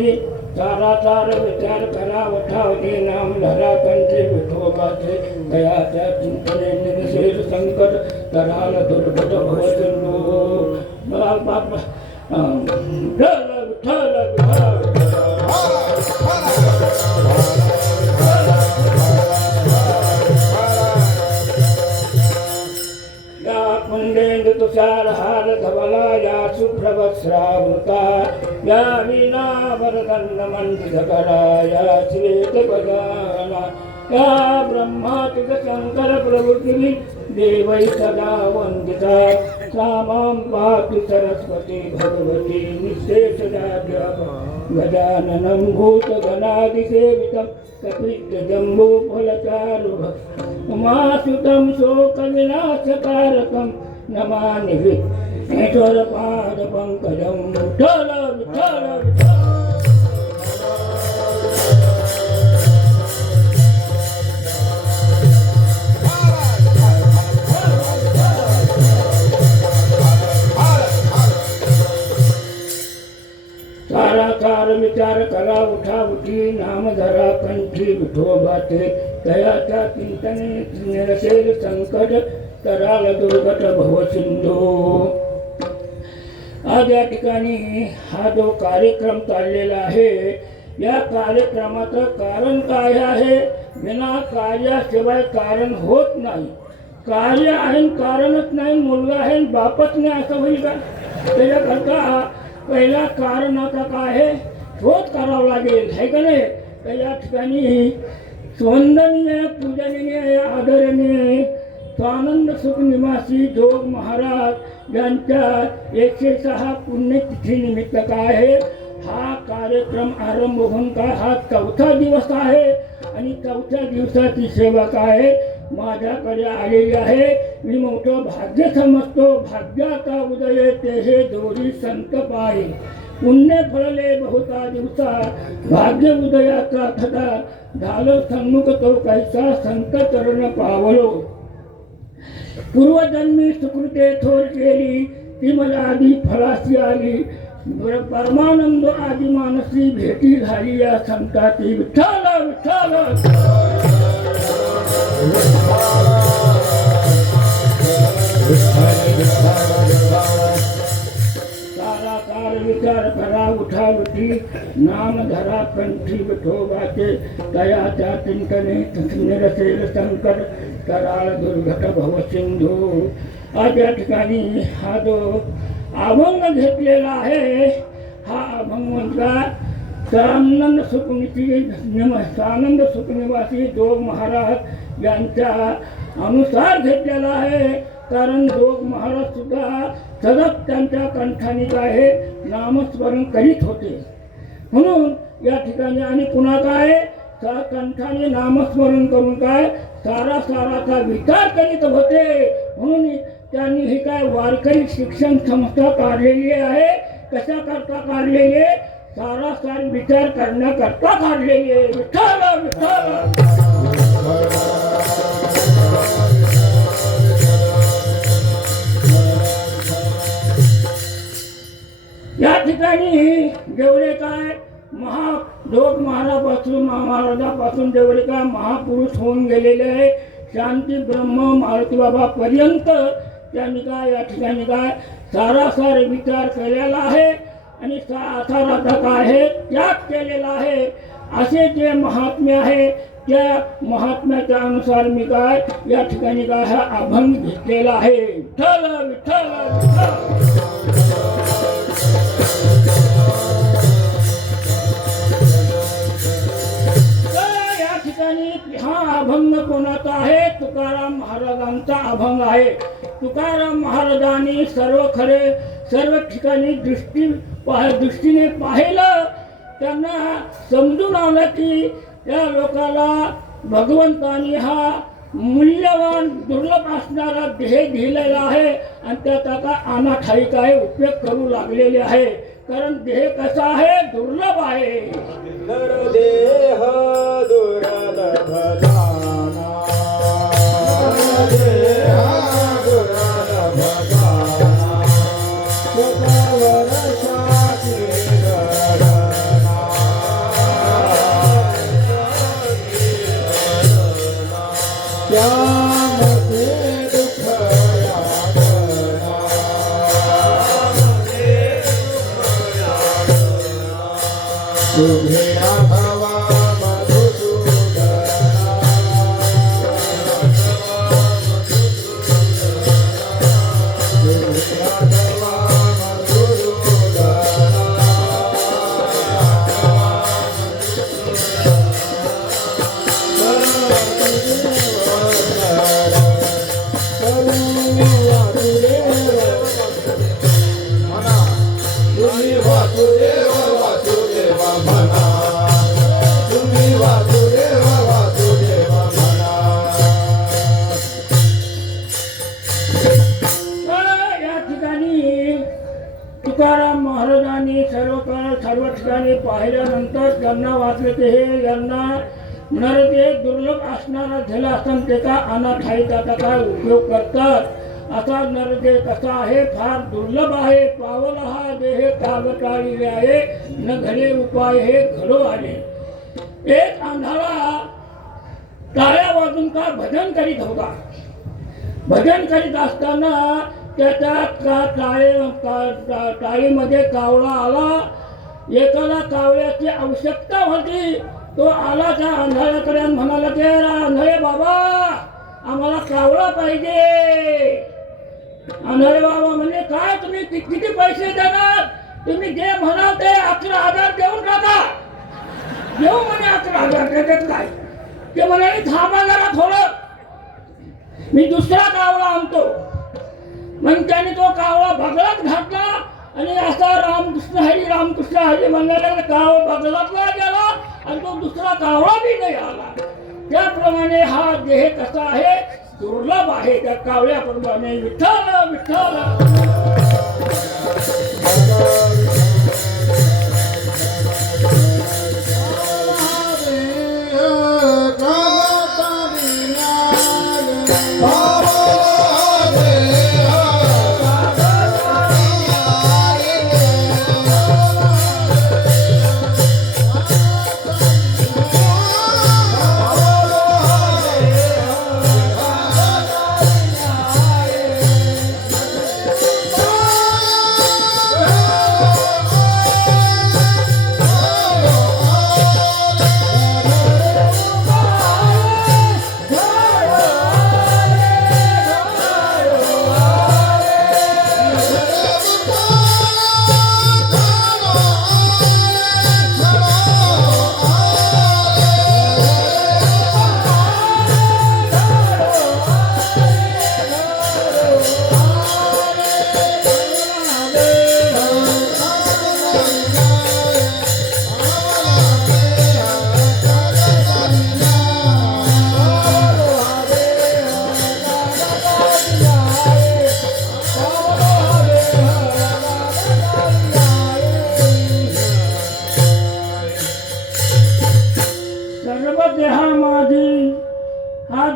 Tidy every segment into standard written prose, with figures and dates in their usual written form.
विठोबाचे सारा सार विचार करा वठावते नाम धरा कंठे विठोबाचे दयाच्या चिंतने निरसेल संकट तराल दुर्गत भवसिंधू बाप विठ्ठल विठ्ठल कुंडेंदु तुषार हार धवला या शुभ्रवस्त्रावृता या वीणा वरदंड मंडितकरा या श्वेत पदाना या ब्रह्मा तुझ शंकर प्रभृती देवै सदा वंदिता सामां पातु सरस्वती भगवती निःशेषजाड्यां गजाननं भूतगणादिसेवितं कपित्थजम्बूफलचारुभक्षं उमासुतं शोकविनाशकारकं नमामि विघ्नेश्वरपादपङ्कजं विठ्ठल विठ्ठल विठ्ठल। सारासार विचार करा उठा उठी नाम धरा कंठी विठोबाचे दयाच्या चिंतने निरसेल संकट तराल दुर्गत भवसिंधू। आज या ठिकाणी हा जो कार्यक्रम चाललेला आहे या कार्यक्रमाचं कारण काय आहे? बिना कार्याशिवाय कारण होत नाही। कार्य आहे कारणच नाही, मुलगा आहे बापच नाही असं होईल का? त्याच्याकरता पहिला कारणाचा काय आहे शोध करावा लागेल आहे का नाही? तर या ठिकाणी वंदनीय पूजनीय आदरणीय स्वानंद सुख निवासी जोग महाराज यांच्या 106 पुण्यतिथीनिमित्त काय आहे हा कार्यक्रम आरंभ होऊन काय हा 4था दिवस आहे आणि 4थ्या दिवसाची सेवा काय आहे माझ्याकडे आलेली आहे। मी मोठं भाग्य समजतो, भाग्याचा उदय ते हे दोरी संत पाहे पुण्य फळले बहुता दिवसा भाग्य उदयाचा थटा झालं सन्मुख तो कैसा संत चरण पावलो। पूर्वजन्मी सुकृते थोर केली ती मला आधी फळाशी आली परमानंद आदी मानसी भेटी झाली या संताची विठ्ठल विठ्ठल। सारासार विचार करा उठा उठी नाम धरा कंठी विठोबाचे दयाच्या चिंतने निरसेल संकट कराळ दुर्घट भवसिंधू। आज या ठिकाणी हा जो अभंग घेतलेला आहे हा अभंग म्हणता स्वानंद सुखनिवासी जोग महाराज यांच्या अनुसार घेतलेला आहे। कारण जोग महाराज सुद्धा सतत त्यांच्या कंठाने काय नामस्मरण करीत होते म्हणून या ठिकाणी आणि पुन्हा काय कंठाने नामस्मरण करून काय साराचा विचार करीत होते म्हणून त्यांनी ही काय वारकरी शिक्षण संस्था काढलेली आहे। कशा करता काढलेली आहे? सारासार विचार करण्याकरता काढलेली आहे। विठ्ठल विठ्ठल। या ठिकाणी जेवढे काय जोग महाराजापासून जेवढे काय महापुरुष होऊन गेलेले आहे शांती ब्रह्म मारुती बाबा पर्यंत त्यांनी काय या ठिकाणी काय सारासार विचार केलेला आहे आणि साराचा काय आहे त्याग केलेला आहे। असे जे महात्म्य आहे त्या महात्म्याच्या अनुसार मी काय या ठिकाणी काय हा अभंग घेतलेला आहे। विठ्ठल विठ्ठल विठ्ठल। हा अभंग कोणाचा आहे? तुकाराम महाराजांचा अभंग आहे। तुकाराम महाराजांनी सर्व ठिकाणी दृष्टीने पाहिलं त्यांना समजून आलं की त्या लोकाला भगवंतानी हा मूल्यवान दुर्लभ असणारा देह दिलेला आहे आणि त्याचा का अनाठाई काय उपयोग करू लागलेले आहे। कारण देह कसा आहे दुर्लभ आहे। देह दुर्लभ जाना देह दुर्लभ जाना तुझे राघवा मधुसूदना तुझे राघवा तुम्ही वासुदेव वासुदेव म्हणा तुम्ही वासुदेव वासुदेव म्हणा या ठिकाणी तुकाराम महाराजांनी सर्व ठिकाणी पाहिल्यानंतर त्यांना वाटले की हे यांना नरते दुर्लभ असणारा झाला असताना त्याचा अनाठाईचा आता काय उपयोग करतात असा नरदेह कसा आहे फार दुर्लभ आहे पावला हा देह कागटाळी आहे न घडे उपाय हे घडो आले एक आंधळा टाळ्या वाजून का भजन करीत होता भजन करीत असताना त्याच्या टाळीमध्ये कावळा आला एकाला कावळ्याची आवश्यकता होती तो आला त्या आंधळ्याकडे आणि म्हणाला की आंधळे बाबा आम्हाला कावळा पाहिजे आंधळे बाबा म्हणजे काय तुम्ही किती पैसे देणार तुम्ही जे म्हणाल ते 11,000 देऊन टाका देऊ म्हणे 11,000 त्याच्यात काय ते म्हणाले थांबा जरा थोडं मी दुसरा कावळा आणतो मग त्याने तो कावळा बगलात घातला आणि असा रामकृष्ण हरी म्हणाले कावळा बगलातला गेला आणि तो दुसरा कावळा बी नाही आला त्याप्रमाणे हा देह कसा आहे दुर्लभ आहे त्या कावळ्याप्रमाणे विठ्ठल विठ्ठल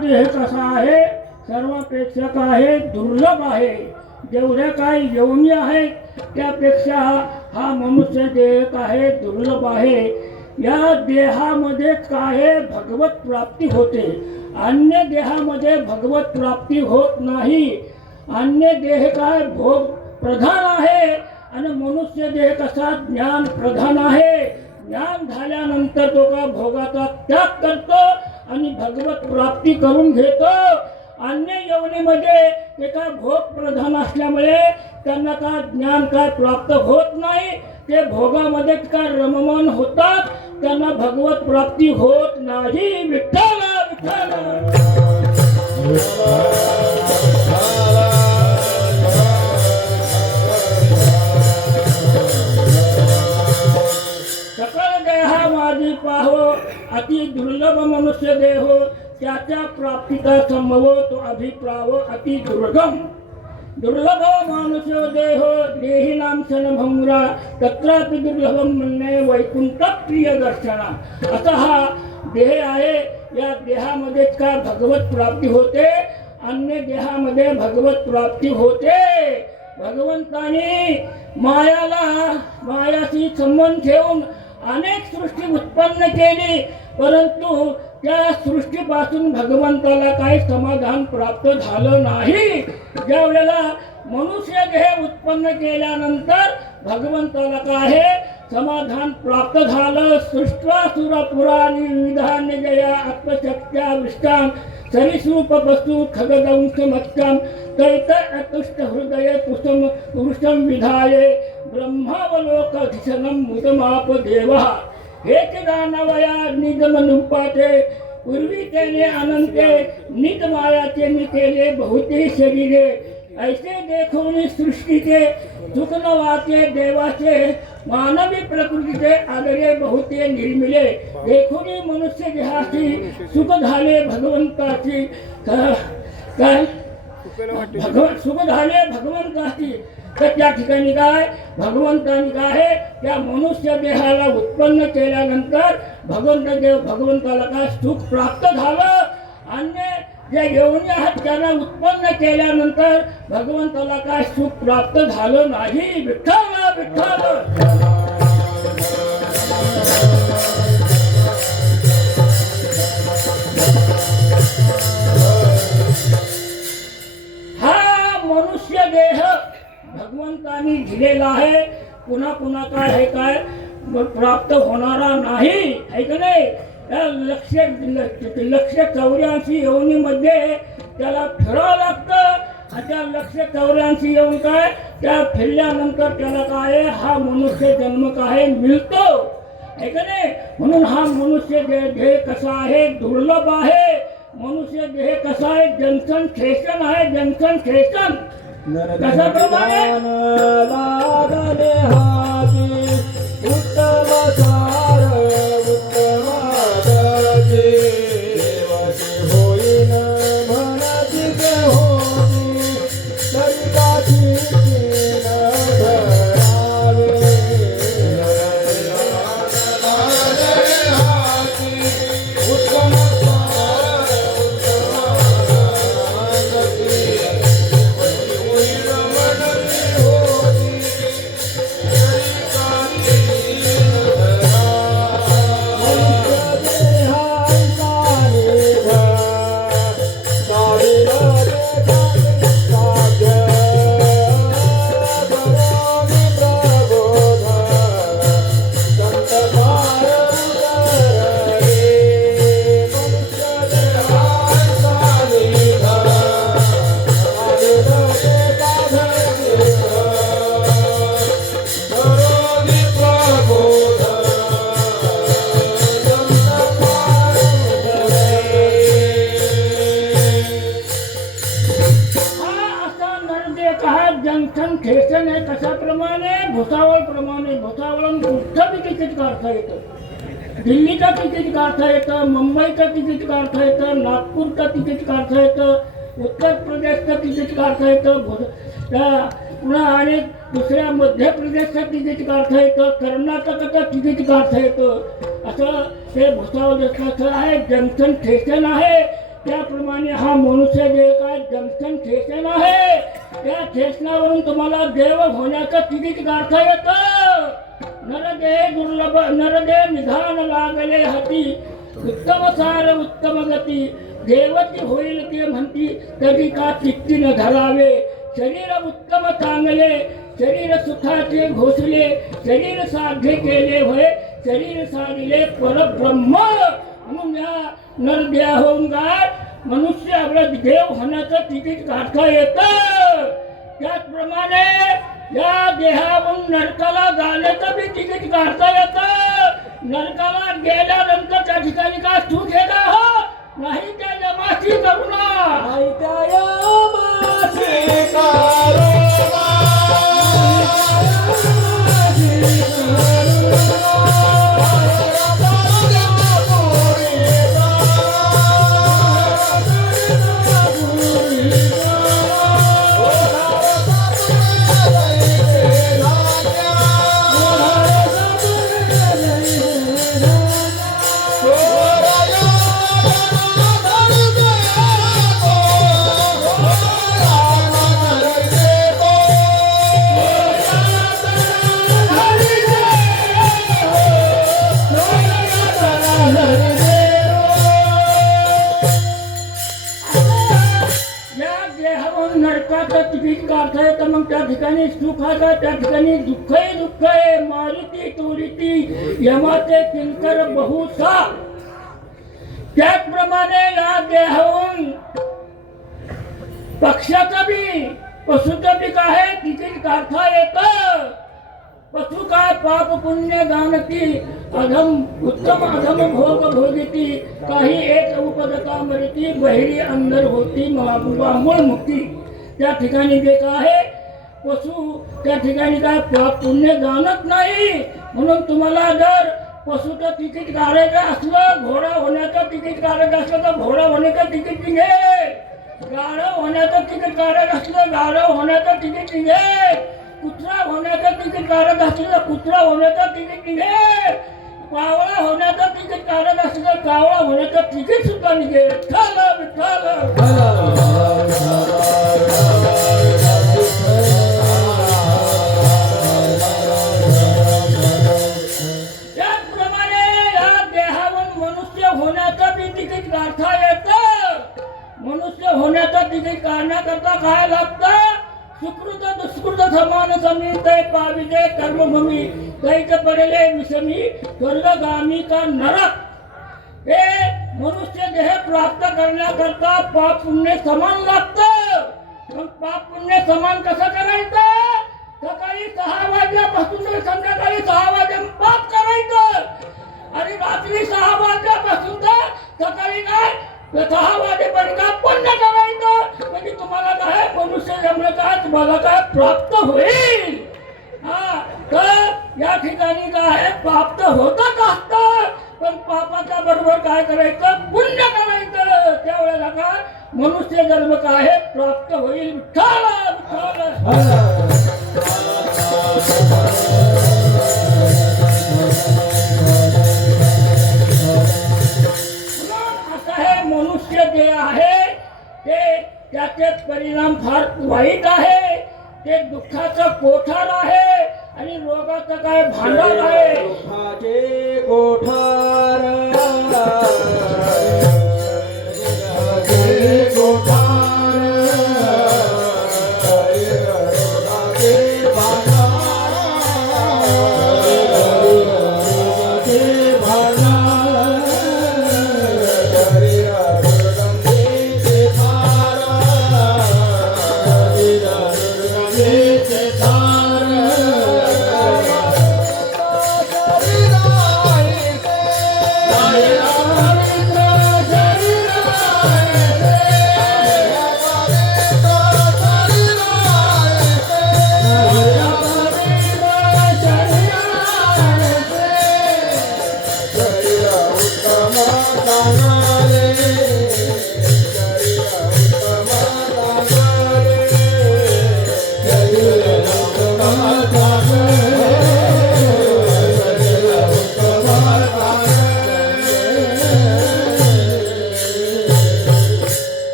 देह कसा आहे सर्वापेक्षा काय दुर्लभ आहे जेवढ्या काही योनी आहेत त्यापेक्षा हा मनुष्य देह आहे दुर्लभ आहे या देहामध्ये काय भगवत प्राप्ती होते अन्य देहामध्ये भगवत प्राप्ती होत नाही अन्य देह काय भोग प्रधान आहे आणि मनुष्य देह कसा ज्ञान प्रधान आहे ज्ञान झाल्यानंतर तो का भोगाचा त्याग करतो आणि भगवत प्राप्ती करून घेतो अन्य योनीमध्ये ते का भोग प्रधान असल्यामुळे त्यांना का ज्ञान काय प्राप्त होत नाही ते भोगामध्ये का रममान होतात त्यांना भगवत प्राप्ती होत नाही विठ्ठल विठ्ठल सकळ देहा माझी पाहो अति दुर्लभ मनुष्य देह त्याच्या प्राप्तीचा संभव तो अभिप्राव अति दुर्गम दुर्लभ मनुष्य देह देही नाम क्षणभंगुरा तत्रापि दुर्लभम म्हणणे वैकुंठ प्रिय दर्शना असा हा देह आहे या देहामध्ये काय भगवत प्राप्ती होते अन्य देहामध्ये भगवत प्राप्ती होते भगवंताने मायाशी संबंध ठेवून अनेक सृष्टी उत्पन्न केली परंतु त्या सृष्टीपासून भगवंताला काही समाधान प्राप्त झालं नाही ज्या वेळेला मनुष्य देह उत्पन्न केल्यानंतर भगवंताला काय आहे समाधान प्राप्त झालं. सृष्टासुर पुराणी विधान्य जया आत्मशक्त्या विष्टाम सरिसूप वस्तू खगदंश मत्स्यम दैत अतुष्ट हृदय पुरुषम विधाये ब्रह्मावलोकधिषणम मुदमाप देवा हेच दानवया निजमनुपाते पूर्वी त्याने अनंते नित मायाचे मी केले बहुते शरीरे ऐसे देखून सृष्टीचे सुखनवाचे देवाचे मानवी प्रकृतीचे आदरे बहुते निर्मिले देखून मनुष्य देहाची सुख झाले भगवंताची काय सुख झाले भगवंताची. तर त्या ठिकाणी काय भगवंताने काय त्या मनुष्य देहाला उत्पन्न केल्यानंतर भगवंताला काय सुख प्राप्त झालं. अन्य जे योनी आहेत त्यांना उत्पन्न केल्यानंतर भगवंताला काय सुख प्राप्त झालं नाही. विठ्ठल विठ्ठल हा मनुष्य देह भगवंतानी दिलेला आहे. पुन्हा पुन्हा काय हे काय प्राप्त होणारा नाही आहे का नाही. लक्ष 84 योनीमध्ये त्याला फिरावं लागतं. त्या 84 येऊन काय त्या फिरल्यानंतर त्याला काय हा मनुष्य जन्म काय मिळतो आहे का नाही. म्हणून हा मनुष्य देह कसा आहे दुर्लभ आहे. मनुष्य देह कसा आहे जंक्शन खेचन आहे. जंक्शन खेचन कसा प्रमाणे जंक्शन खेचन आहे. कशाप्रमाणे भुसावळ प्रमाणे भुसावळून कुठं बी तिकीट काढता येतं. दिल्लीचं तिकीट काढता येतं. मुंबईचं तिकीट काढता येतं. नागपूरचं तिकीट काढता येतं. उत्तर प्रदेशचं तिकीट काढता येतं. पुन्हा आणि दुसऱ्या मध्य प्रदेशचं तिकीट काढता येतं. कर्नाटकाचं तिकीट काढता येतं. असं ते भुसावळ देशाचं आहे. जंक्शन स्टेशन आहे. त्याप्रमाणे हा मनुष्य जे काय जंक्शन स्टेशन आहे त्या स्टेशनावरून तुम्हाला देव होण्याचं तिकीट काढता येतं. नरदेह दुर्लभ नरदेह निधान लागले हाती उत्तम सार उत्तम गती देवती होईल ते म्हणती कधी का चित्ती न धरावे. शरीर उत्तम चांगले शरीर सुखाचे घोषले शरीर साध्य केले होय शरीर साधिले परब्रह्म. म्हणून या नरदेह होऊन काय मनुष्य आपलं देव होण्याचं तिकीट काढता येतं. त्याचप्रमाणे या देहावरून नरकाला जाण्याचं बी तिकीट काढता येतं. नरकाला गेल्यानंतर त्या ठिकाणी काय सुख आहे का हो नाही त्या यमाची करुणा नाही त्या यमाची करुणा. अर्थ आहे तर मग त्या ठिकाणी सुख आहे का त्या ठिकाणी दुःखही दुःख आहे मारुती तोरिती यमाचे किंकर बहुसा त्याचप्रमाणे या देहाहून पक्षाचं बी पशुचं बी काय तिकीट काढता येतं पशु काय पाप पुण्य गानती अधम उत्तम अधम भोग भोगिती काही एक उपदता मरिती बहिरी अंदर होती महाबुबा मूळ मुक्ती त्या ठिकाणी जे काय पशु त्या ठिकाणी काय पाप पुण्य जाणत नाही म्हणून तुम्हाला जर पशुचं तिकीट काढायचं असलं घोडा होण्याचं तिकीट काढायचं असलं तर घोडा होण्याचं तिकीट निघे गाढव होण्याचं तिकीट काढायचं असलं गाढव होण्याचं तिकीट निघे कुत्रा होण्याचं तिकीट काढत असलं तर कुत्रा होण्याचं तिकीट निघे कावळा होण्याचं तिकीट काढत असलं तर कावळा होण्याचं तिकीट सुद्धा निघे विठ्ठल त्याचप्रमाणे या देहावर मनुष्य होण्याचं बी तिकीट काढता येतं मनुष्य होण्याचं तिकीट काढण्याकरता काय लागतं सुकृत दुष्कृत समान समीत पाविजे कर्मभूमी कैच पडले विषमी स्वर्गगामी का नरक हे मनुष्य देह प्राप्त करण्याकरता पाप पुण्य समान लागतं मग पाप पुण्य समान कसं करायचं सकाळी 6 वाजल्यापासून संध्याकाळी 6 वाजेपर्यंत पाप करायचं आणि रात्री 6 वाजल्यापासून तर सकाळी काय 6 वाजेपर्यंत पुण्य करायचं म्हणजे तुम्हाला काय मनुष्य जन्म काय तुम्हाला काय प्राप्त होईल हा तर या ठिकाणी काय प्राप्त होतच असतं पण पापाच्या बरोबर काय करायचं पुण्य करायचं त्यावेळेला काय मनुष्य जन्म काय प्राप्त होईल विठ्ठल मनुष्य जे आहे ते त्याचे परिणाम फार वाईट आहे ते दुःखाचं कोठार आहे आणि रोगाचं काय भांडार आहे दुःखाचे कोठार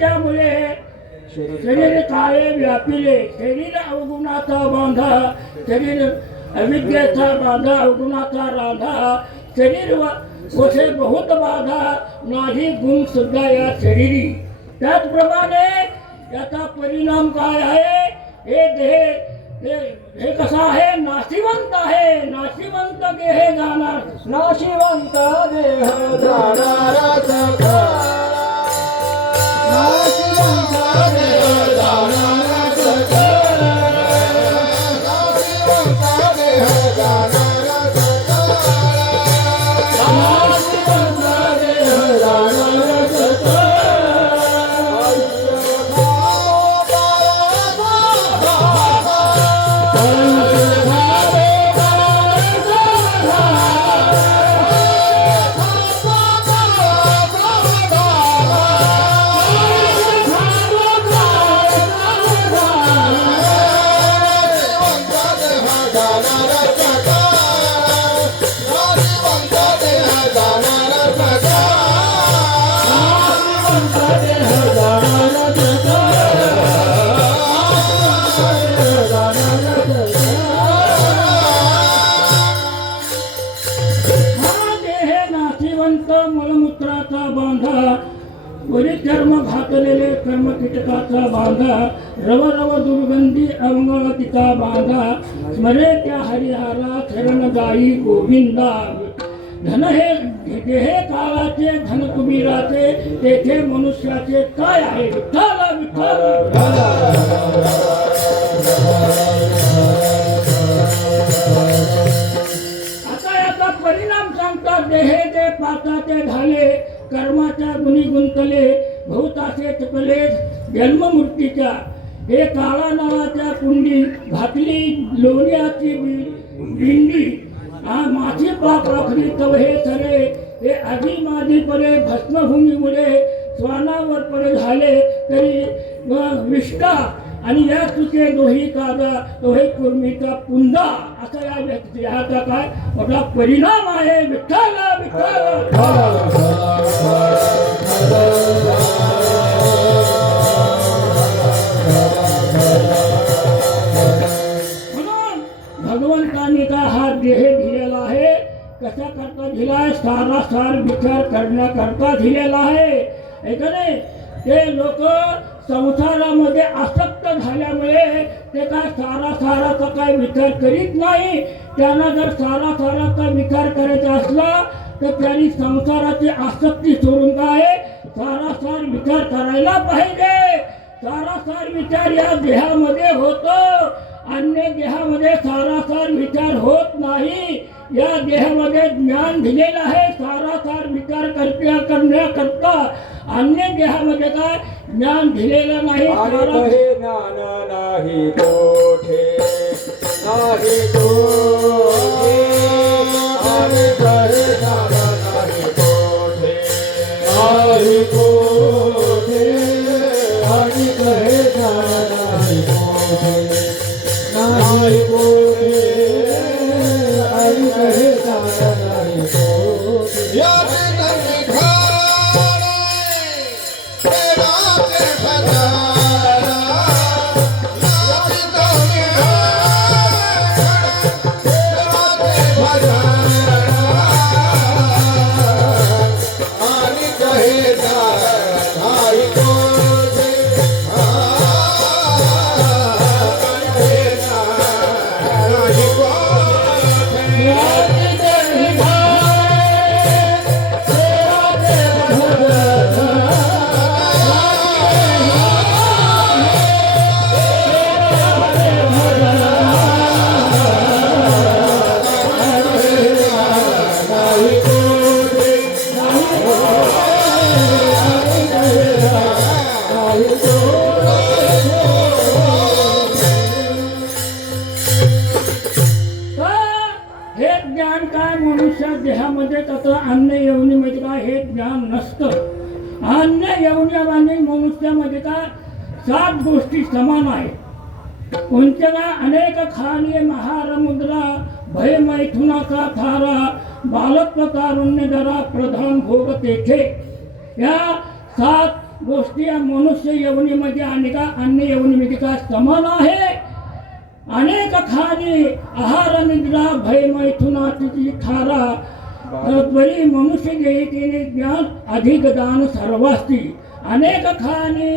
त्यामुळे शरीर काळे व्यापिले शरीर अवगुणाचा बांधा शरीर अविद्येचा बांधा अवगुणाचा राधा शरीर वसे बहुत बाधा नाही गुण सुद्धा या शरीरी त्याचप्रमाणे याचा परिणाम काय आहे हे देह हे कसा आहे नाशिवंत आहे नाशिवंत देह जाणार नाशिवंत देह जाणारा सखा नाशिवंत देह जाणारा सखा नाशिवंत देह जाणारा सखा नाशिवंत देह जाणारा सखा जाणार परिकर्म घातलेले कर्म कीटकाचा बांधा, रव रव दुर्गंधी अवंगळ तिचा बांधा, स्मरे त्या हरिहरा शरण गाई गोविंदा. धन हे काळाचे, धन कुबीराचे, तेथे मनुष्याचे काय आहे. विठ्ठल विठ्ठल. आता याचा परिणाम सांगतात. देहे ते पापाचे झाले, कर्माच्या गुणी गुंतले, भूताचे चुकले जन्ममूर्तीच्या. हे काळा नावाच्या कुंडी घातली लोण्याची दिंडी. माझी पाप राखली तव हे सरे, हे आधी माझी परे भस्मभूमीमुळे स्वानावर पडे झाले तरी विष्टा. आणि या चुके दोही कादा तो हे कुर्मीचा पुंदा. असा या व्यक्तीचा काय मोठा परिणाम आहे. विठ्ठल विठ्ठल. भगवंतानी का हा देह दिलेला आहे. कशा करता दिलाय. सारासार विचार करण्याकरता दिलेला आहे. ऐकले ते लोक संसारामध्ये आसक्त झाल्यामुळे ते काय सारासाराचा काय विचार करीत नाही. त्यांना जर सारासाराचा विचार करायचा असला तर त्यांनी संसाराची आसक्ती सोडून काय सारासार विचार करायला पाहिजे. सारासार विचार या देहामध्ये होतो. अन्य देहामध्ये सारासार विचार होत नाही. या देहामध्ये ज्ञान दिलेलं आहे सारासार विचार करण्याकरता. अन्य देहामध्ये काय ज्ञान दिलेलं नाही. ज्ञान नाही कोठे, नाही कोठे, आणि कहे ज्ञान नाही कोठे, नाही कोठे, आणि कहे ज्ञान नाही कोठे, नाही कोठे, आणि कहे ज्ञान नाही कोठे. या जगती घाणे देवाचे भजन, नाची तोने देवाचे भजन, आणि कहे ज्ञान नाही कोठे, हे ज्ञान काय मनुष्य देहामध्ये तसं अन्य यवनीमध्ये काय हे ज्ञान नसतं. अन्य यवनी आणि मनुष्यामध्ये काय 7 गोष्टी समान आहेत. कोणत्या काय अनेक खाणी महारमुद्रा, भय मैथुनाचा थारा, बालत्व कारुण्य जरा प्रधान भोग तेथे. या 7 गोष्टी या मनुष्य यवनीमध्ये आणि का अन्य यवनीमध्ये काय समान आहे. अनेक खाणी आहार निद्रा भय मैथुनाची थारा, परी मनुष्य देहितेने ज्ञान अधिक दान सर्वास्ती. अनेक खाणी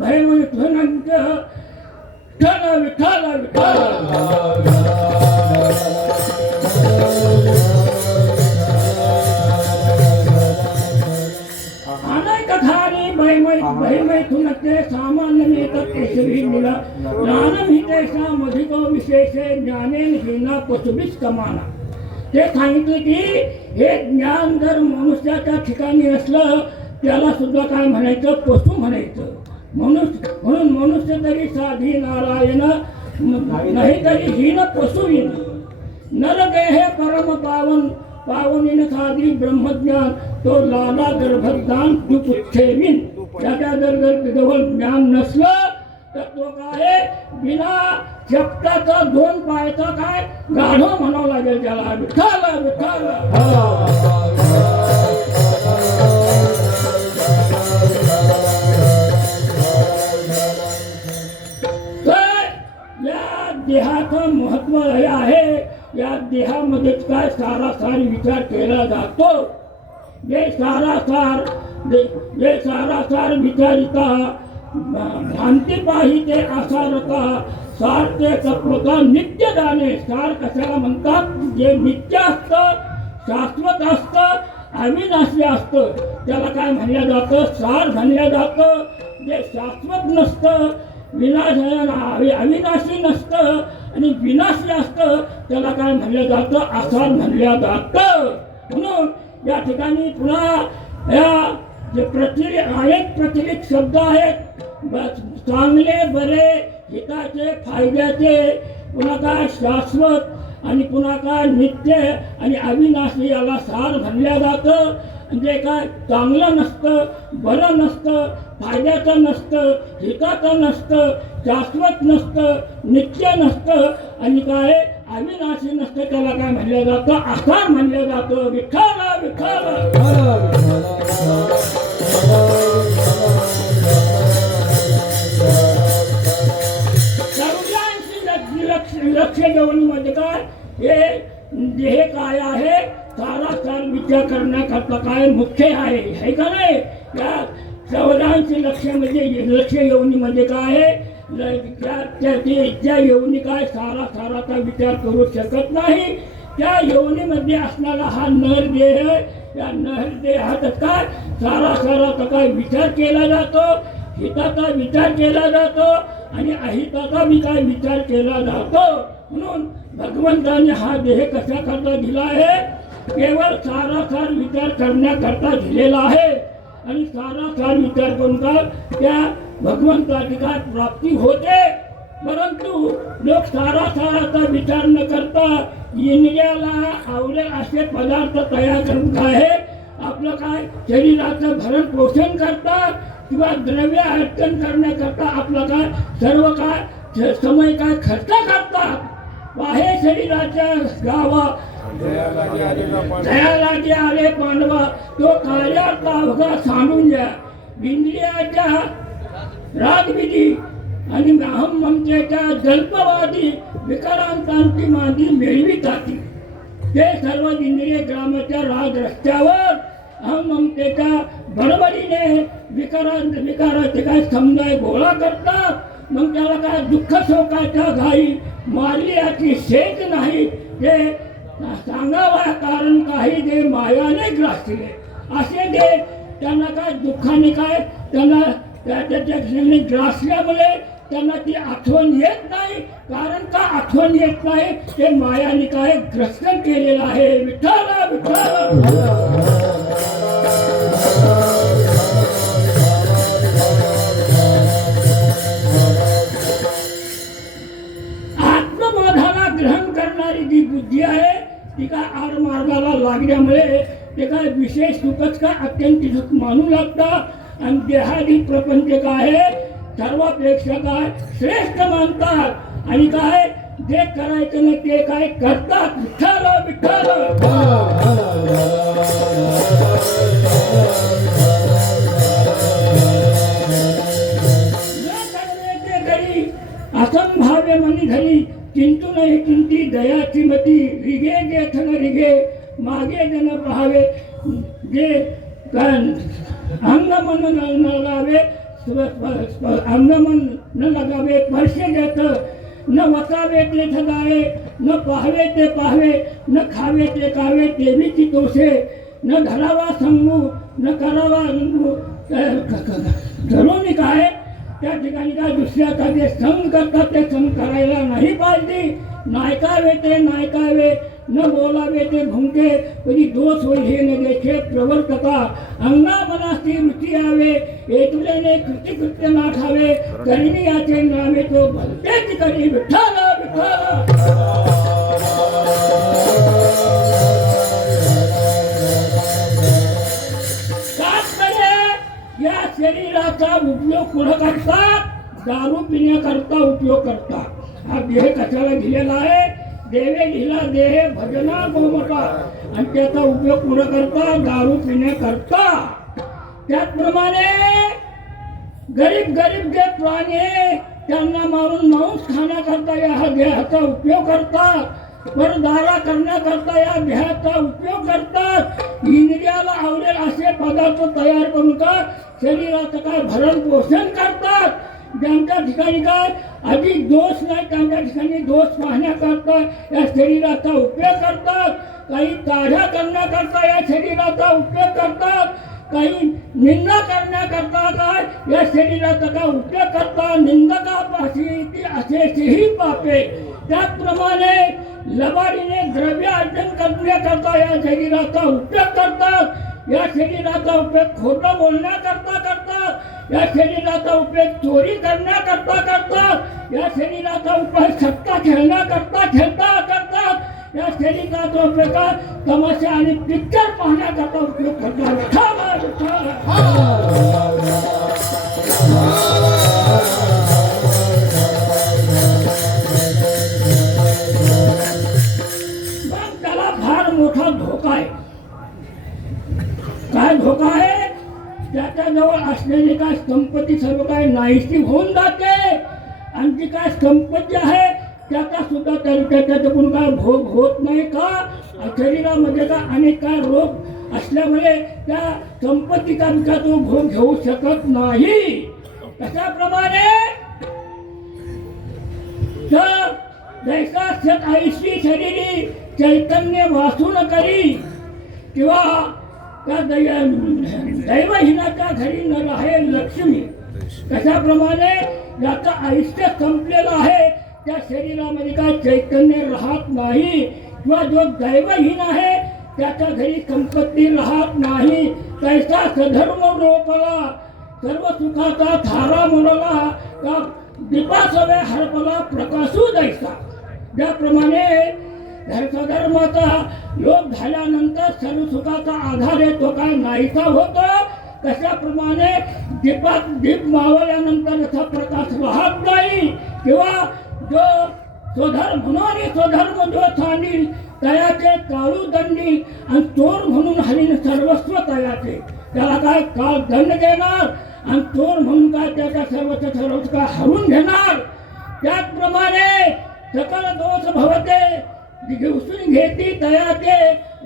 भय मैथुन विठ्ठल विठ्ठल विठ्ठल. भयमैथुनते सामान्य केशवीला ज्ञानम हितेषाम अधिको विशेषे ज्ञानेन हीना पशुभिच कमाना. ते सांगितले की हे ज्ञान जर मनुष्याच्या ठिकाणी असलं त्याला सुद्धा काय म्हणायचं पशु म्हणायचं. म्हणून मनुष्य तरी साधी नारायण नाही तरी हीन पशुहीन. नर देहे परम पावन पावनीन साधी ब्रह्मज्ञान तो लाला गर्भज्ञान दुपुच्छेवीन. त्याच्या जर जवळ ज्ञान नसलं तर तो काय बिना शब्दाचा 2 पायाचा काय गाढव म्हणावं लागेल त्याला. विठ्ठल विठ्ठल. या देहाचं महत्व हे आहे. या देहामध्येच काय सारासार विचार केला जातो. जे सारासार विचारिता भ्रांती पाहिजे आसारता सार ते तत्वता नित्य जाणे. सार कशाला म्हणतात? जे नित्य असतं, शाश्वत असतं, अविनाशी असतं त्याला काय म्हणलं जातं? सार म्हणलं जातं. जे शाश्वत नसतं, अविनाशी नसतं आणि विनाशी असतं त्याला काय म्हणलं जातं? आसार म्हणलं जातं. म्हणून या ठिकाणी पुन्हा या जे अनेक प्रचलित शब्द आहेत, चांगले, बरे, हिताचे, फायद्याचे, पुन्हा काय शाश्वत आणि पुन्हा काय नित्य आणि अविनाशी याला सार म्हणलं जातं. म्हणजे काय? चांगलं नसतं, बरं नसतं, फायद्याचं नसतं, हिताचं नसतं, शाश्वत नसतं, नित्य नसतं आणि काय अविनाशी नसतं त्याला काय म्हणलं जातं? आसार म्हणलं जातं. विठ्ठल विठ्ठल. लक्ष जेवणमध्ये काय हे काय आहे? सारासार विचार करण्याकरता काय मुख्य आहे का नाही? या 14 लक्ष येवणीमध्ये काय आहे? त्या येवणी काय साराचा विचार करू शकत नाही. त्या येवणीमध्ये असणारा हा नर देह, या नर देहात काय साराचा काय विचार केला जातो, हिताचा विचार केला जातो आणि अहिताचा बी काय विचार केला जातो. म्हणून भगवंताने हा देह कशा करता दिला आहे? केवळ सारासार विचार करण्याकरता दिलेला आहे. आणि सारासार विचार करून का त्या भगवंताची काय प्राप्ती होते. परंतु लोक सारासाराचा विचार न करता इंद्रियाला आवडेल असे पदार्थ तयार करून काय आपलं काय शरीराचं भरण पोषण करतात किंवा द्रव्य अर्पण करण्याकरता आपलं काय सर्व काय समय काय खर्च करतात. बाहेर शरीराच्या गावा दयालागे आले पांडवा तो कार्याचा अवघा सांडून द्या. इंद्रियाच्या रागविधी आणि अहम ममतेच्या जल्पवादी विकारांतांची मांदी मिळवी जाती. ते सर्व इंद्रिय ग्रामाच्या राग रस्त्यावर अहम ममतेच्या बरोबरीने विकाराचे काय समुदाय गोळा करतात. मग त्याला काय दुःख शोकाच्या घाई मारली याची शेत नाही. ते सांगावा कारण काही दे मायाने ग्रासले असे दे त्यांना काय दुःखाने काय त्यांना त्याच्या ग्रासल्यामुळे त्यांना ती आठवण येत नाही. कारण का आठवण येत नाही? ते मायाने काय ग्रस्त केलेलं आहे. विठ्ठल विठ्ठल. आत्मबोधाला ग्रहण करणारी जी बुद्धी आहे ती काय आडमार्गाला लागल्यामुळे ते काय विशेष सुखच काय अत्यंत सुख मानू लागतात आणि देहादी प्रपंच काय सर्वापेक्षा काय श्रेष्ठ मानतात आणि काय जे करायचं नाही ते काय करतात. विठ्ठल विठ्ठल. असंभाव्य मनी धरी चिंतू नाही चिंती दयाची मती रिगे गेथन रिगे मागे जन पाहावे जे अंगमन न लगावे अंगमन न लगावे स्पर्श देत न वसावे ते ठगावे न पाहावे ते पाहावे न खावे ते खावे ते बी चितोषे न धरावा संगू न करावा धरून काय त्या ठिकाणी काय दुसऱ्याचा जे संग करतात ते संग करायला नाही पाहिजे. नायकावे ते नायकावे न बोलावे ते भुंके कधी दोष होईल हे न देखे प्रवर्तता अंगा मनासी रुची यावे एतुलेने कृतिकृत्य नाठावे करिणी याचे नावे तो भलतेच करी. विठ्ठल विठ्ठल. या शरीराचा उपयोग कुठं करतात? दारू पिण्याकरता उपयोग करतात. हा देह कशाला दिलेला आहे? देवे दिला देह भजना गोमटा आणि त्याचा उपयोग कुठं करता? दारू पिण्याकरता. त्याचप्रमाणे गरीब जे प्राणी त्यांना मारून मांस खाण्याकरता या देहाचा उपयोग करतात परदारा करण्याकरता या देहाचा उपयोग करतात. इंद्रियाला आवडेल असे पदार्थ तयार करून का शरीराचं काय भरण पोषण करतात. ज्यांच्या ठिकाणी काय अधिक दोष नाही त्यांच्या ठिकाणी दोष पाहण्याकरता या शरीराचा उपयोग करतात. काही काढ्या करण्याकरता या शरीराचा उपयोग करतात. काही निंदा करण्याकरता काय या शरीराचा काय उपयोग करतात. निंदकापाशी ती असेही पापे. त्याचप्रमाणे लबाडीने द्रव्य अर्जन करण्याकरता या शरीराचा उपयोग करतात. या शरीराचा उपयोग खोटं बोलण्याकरता करतात. या शरीराचा उपयोग चोरी करण्याकरता करतात. या शरीराचा उपयोग सत्ता खेळण्याकरता करतात. या शरीराचा उपयोग तमाशा आणि पिक्चर पाहण्याकरता उपयोग करतात. मग त्याला फार मोठा धोका आहे. काय धोका आहे? त्याच्याजवळ असलेली काय संपत्ती सर्व काय नाहीशी होऊन जाते. आणि जी काय संपत्ती आहे त्याचा सुद्धा त्याच्याकडून काय भोग होत नाही का. शरीरामध्ये का अनेक काय रोग असल्यामुळे त्या संपत्तीचा तो भोग घेऊ शकत नाही. तशाप्रमाणे जैसा सत आयुष्य शरीरी चैतन्य वासून करी किंवा त्या दैवहीनाच्या घरी न राहे लक्ष्मी. तशाप्रमाणे ज्याचं आयुष्य संपलेलं आहे त्या शरीरामध्ये काय चैतन्य राहत नाही. किंवा जो दैवहीन आहे त्याच्या घरी संपत्ती राहत नाही. तैसा सधर्म रोपला सर्व सुखाचा थारा मुरला का दीपासवे हरपला प्रकाशू दैसा. ज्याप्रमाणे धर्माचा लोप झाल्यानंतर सर्व सुखाचा आधार आहे तो काय नाहीसा होतो. तशाप्रमाणे दीप मावल्यानंतर असा प्रकाश राहत नाही. किंवा जो स्वधर्म जो सांगील तयाचे काळू दंडी आणि चोर म्हणून हरीन सर्वस्व तयाचे. त्याला काय काळ दंड देणार आणि चोर म्हणून काय त्याच्या सर्व काय हरून घेणार. त्याचप्रमाणे सकल दोष भवते दिवसून घेती तयाचे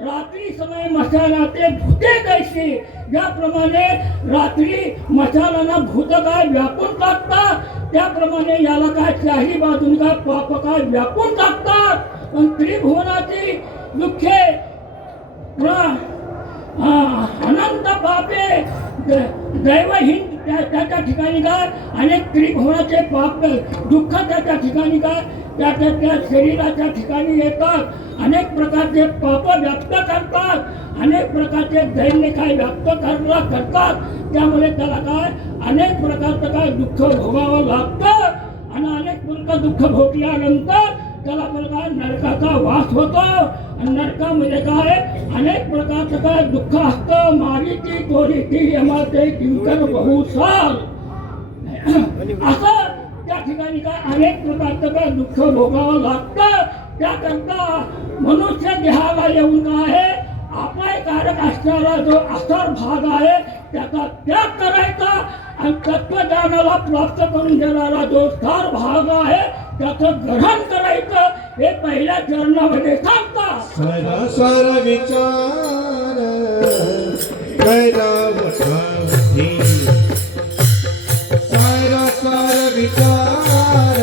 रात्री समय मशालाचे भूते कैसे. ज्याप्रमाणे रात्री मशालांना भूत काय व्यापून टाकतात त्याप्रमाणे याला काय चाही बाजून काय पाप काय व्यापून टाकतात. पण त्रिभुवनाची दुःखे अनंत पापे दैवहीन त्याच्या ठिकाणी काय अनेक त्रिभुवनाचे पाप दुःख त्याच्या ठिकाणी काय त्या शरीराच्या ठिकाणी येतात. अनेक प्रकारचे पाप व्याप्त करतात. अनेक प्रकारचे दैन्य काय व्याप्त करतात. त्यामुळे त्याला काय अनेक प्रकारचं काय दुःख भोगावं लागतं. आणि अनेक प्रकार दुःख भोगल्यानंतर त्याला पण काय नरकाचा वास होतो. आणि नरकामध्ये काय अनेक प्रकारचं काय दुःख असतं. मारीची तोरीची यमाचे किंकर बहुसाल असं त्या ठिकाणी काय अनेक प्रकारचं काय दुःख भोगावं लागतं. त्याकरता मनुष्य देहाला येऊन काय आहे अपायकारक असणारा जो आसार भाग आहे त्याचा त्याग करायचा. आणि तत्वज्ञानाला प्राप्त करून देणारा जो सार भाग आहे त्याचं ग्रहण करायचं हे पहिल्या चरणामध्ये सांगतात. सारा विचार सारा विचार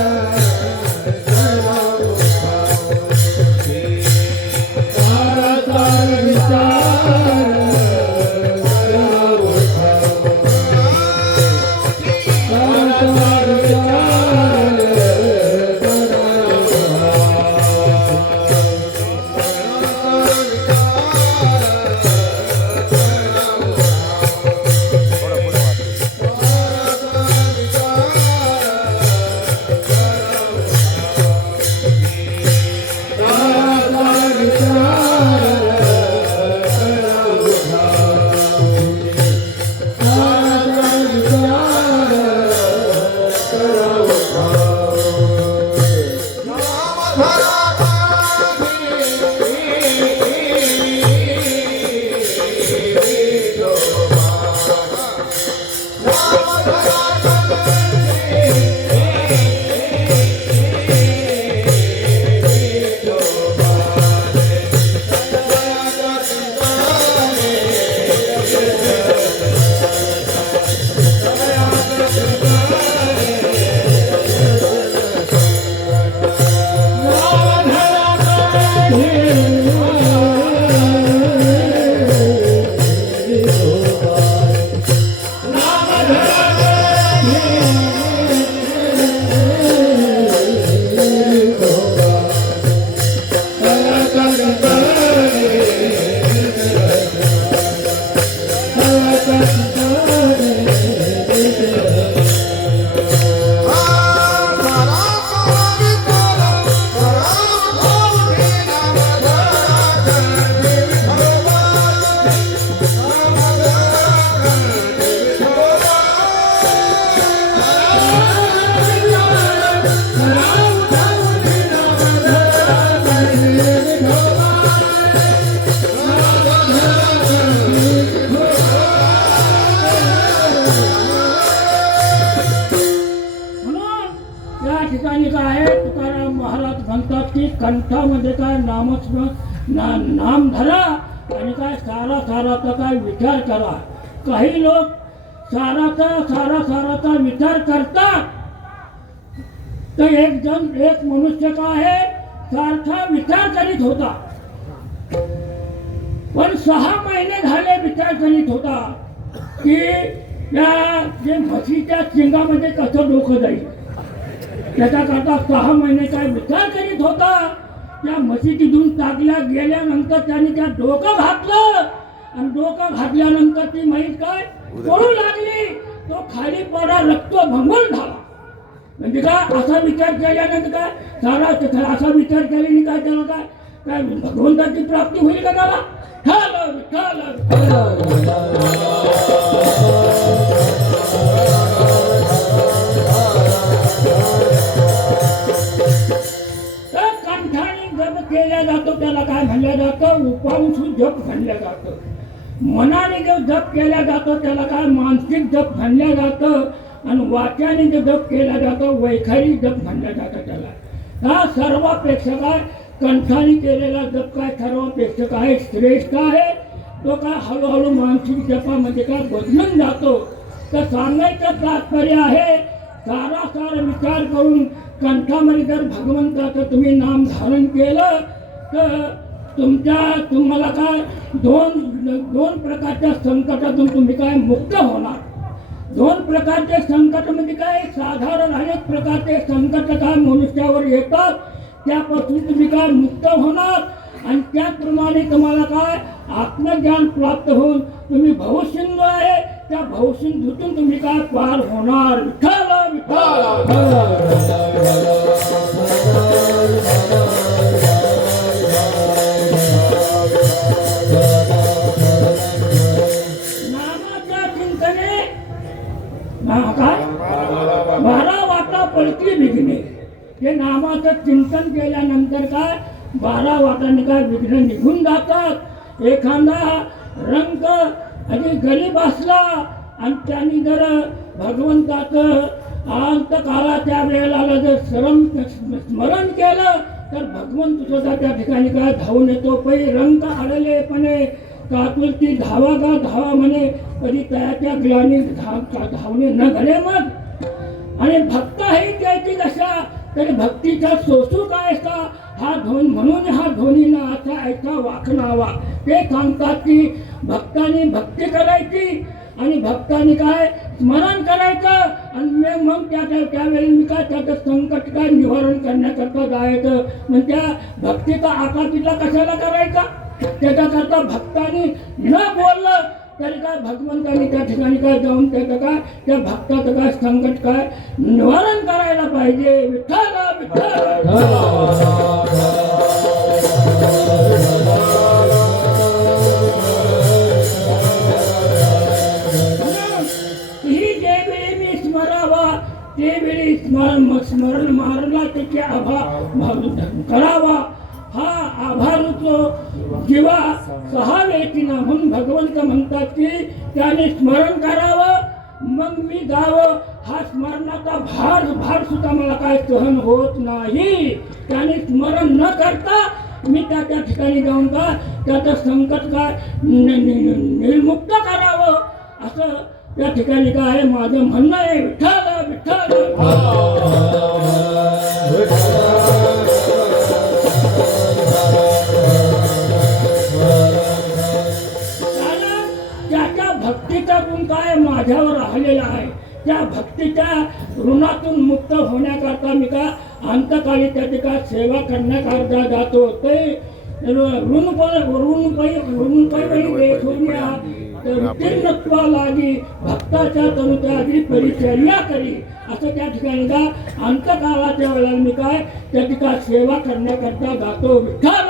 म्हणून या ठिकाणी काय आहे, तुकाराम महाराज म्हणतात की कंठामध्ये काय नाम धरा आणि काय साराचा काय विचार करा. काही लोक साराचा विचार करतात, तर एक मनुष्य काय आहे सारखा विचार करीत होता, पण 6 महिने झाले विचार करीत होता की या जे म्हशीच्या शिंगामध्ये कसं डोकं जाईल. त्याच्याकरता 6 महिने काय विचार करीत होता. त्या म्हशी तिथून टाकल्या गेल्यानंतर त्याने त्या डोकं घातलं आणि डोकं घातल्यानंतर ती म्हैस काय पळू लागली. तो खाली पडा रक्त भंगून झाला. म्हणजे काय असा विचार केल्यानंतर काय असा विचार केल्याने काय त्याला काय भगवंताची प्राप्ती होईल का त्याला. तर कंठाने जप केला जातो त्याला काय म्हणलं जातं, उपांशू जप म्हणलं जातं. मनाने जो जप केला जातो त्याला काय मानसिक जप म्हणलं जातं. आणि वाच्याने जो जप केला जातो वैखारी जप म्हणलं जातं त्याला. हा सर्वापेक्षा काय कंठाने केलेला जप काय सर्वापेक्षा काय श्रेष्ठ आहे. तो काय हळूहळू मानसिक जपामध्ये काय बदलून जातो. तर सांगायचं तात्पर्य आहे, सारा विचार करून कंठामध्ये जर भगवंताचं तुम्ही नाम धारण केलं तर तुम्हाला काय दोन प्रकारच्या संकटातून तुम्ही काय मुक्त होणार. 2 प्रकारचे संकट म्हणजे काय, साधारण अनेक प्रकारचे संकट काय मनुष्यावर येतात, त्यापासून तुम्ही काय मुक्त होणार. आणि त्याचप्रमाणे तुम्हाला काय आत्मज्ञान प्राप्त होऊन तुम्ही भवसिंधू आहे, त्या भवसिंधूतून तुम्ही काय पार होणार. विठ्ठल नामाच्या चिंतने काय 12 वाटा पडती विघ्ने. हे नामाचं चिंतन केल्यानंतर काय 12 वाटांनी काय विघ्न निघून जातात. एखादा रंग आणि गरीब असला आणि त्यांनी जर भगवंताचं अंतकाळाच्या वेळेला जर स्मरण केलं तर भगवंत सुद्धा त्या ठिकाणी काय धावून येतो. पै रंग आडलेपणे काकुलती धावा म्हणे, कधी त्याच्या ग्लानी धावणे न घडे मग. आणि भक्त ही त्याची दशा, तरी भक्तीचा सोसू काय का हा धोन म्हणून हा धोनीना असा ऐका वाखणावा. ते सांगतात की भक्तांनी भक्ती करायची आणि भक्तांनी काय स्मरण करायचं आणि मग त्यावेळी मी काय त्याचं संकट काय निवारण करण्याकरता जायचं. मग त्या भक्तीचा आकातिला कशाला करायचा. त्याच्याकरता भक्तांनी न बोललं तरी काय भगवंतांनी त्या ठिकाणी काय जाऊन त्याचं काय त्या भक्ताचं काय संकट काय निवारण करायला पाहिजे. विठ्ठल ही जे वेळी मी स्मरावा ते वेळी स्मरण मारला त्याचे आभार करावा. हा आभारूचो जीवा 6 वेळीना म्हणून भगवंत म्हणतात की त्याने स्मरण करावं मग मी गावं. हा स्मरणाचा भार सुद्धा मला काय सहन होत नाही. त्याने स्मरण न करता मी त्या ठिकाणी जाऊन का त्याचं संकट काय निर्मुक्त करावं असं त्या ठिकाणी काय माझं म्हणणं आहे. विठ्ठल त्याच्या भक्तीचा गुण काय माझ्यावर राहिलेला आहे. त्या भक्तीच्या ऋणातून मुक्त होण्याकरता मी का अंतकाळी त्याची काय सेवा करण्याकरता जातो. ते लागी भक्ताच्या तनुच्या आधी परिचर्या करी असं त्या ठिकाणी का अंतकाळाच्या वेळेला मी काय त्याची काय सेवा करण्याकरता जातो. विठ्ठल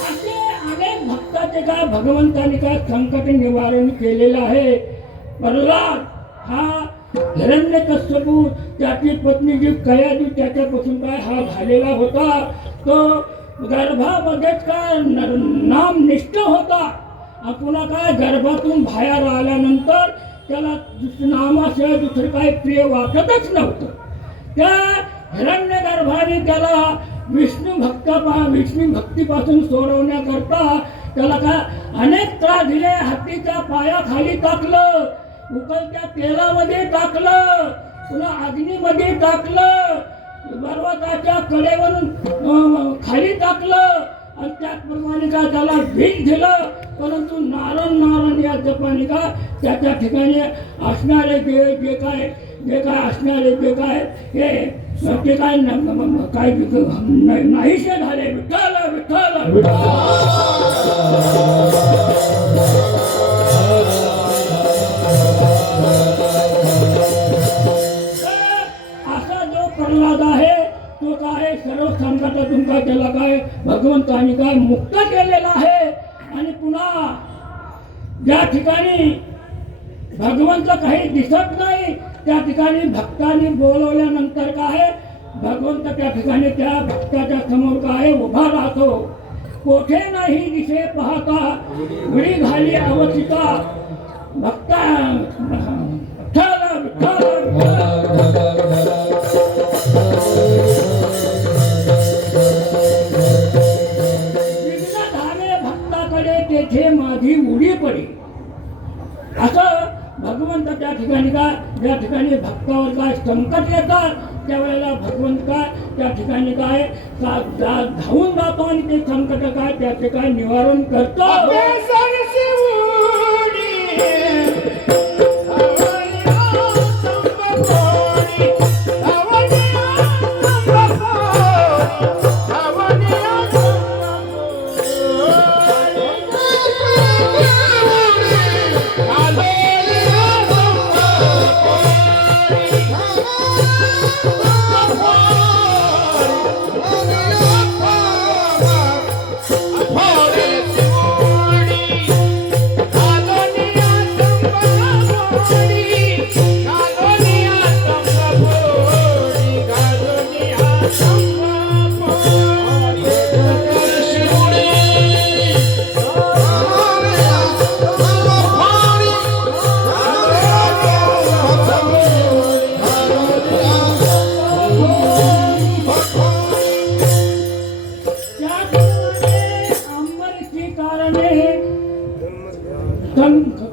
असे अनेक भक्ताचे ते काय भगवंताने काय संकट निवारण केलेलं आहे. प्रल्हाद हा हिरण्यकश्यपू त्याची पत्नी जी कयादी त्याच्यापासून काय हा झालेला होता. तो गर्भामध्येच काय नामनिष्ठ होता. पुन्हा काय गर्भातून बाहेर आल्यानंतर त्याला नामाशिवाय दुसरं काय प्रिय वाटतच नव्हतं. त्या हिरण्यगर्भाने त्याला विष्णू भक्तीपासून सोडवण्याकरता त्याला काय अनेक त्रास दिले. हत्तीच्या पायाखाली टाकलं, उकळत्या तेलामध्ये टाकलं, पुन्हा अग्नीमध्ये टाकलं, पर्वताच्या कडेवरून खाली टाकलं आणि त्याचप्रमाणे काय त्याला भीक दिलं. परंतु नारायण या जपाने का त्याच्या ठिकाणी असणारे जे काय असणारे जे काय हे ते काय नाहीसे झाले. विठ्ठल विठ्ठल असा जो प्रल्हाद आहे तो काय सर्व संकटातून काय त्याला काय भगवंताने काय मुक्त केलेला आहे. आणि पुन्हा ज्या ठिकाणी भगवंत काही दिसत नाही त्या ठिकाणी भक्तांनी बोलवल्यानंतर काय भगवंत त्या ठिकाणी त्या भक्ताच्या समोर काय उभा राहतो. कोठे नाही दिसे पाहता घडी घाली अवस्थिता भक्ता भक्ताकडे तेथे माझी उडी पडी. असं भगवंत त्या ठिकाणी काय ज्या ठिकाणी भक्तावर काय संकट येतात त्यावेळेला भगवंत काय त्या ठिकाणी काय धावून जातो आणि ते संकट काय त्याचे काय निवारण करतो.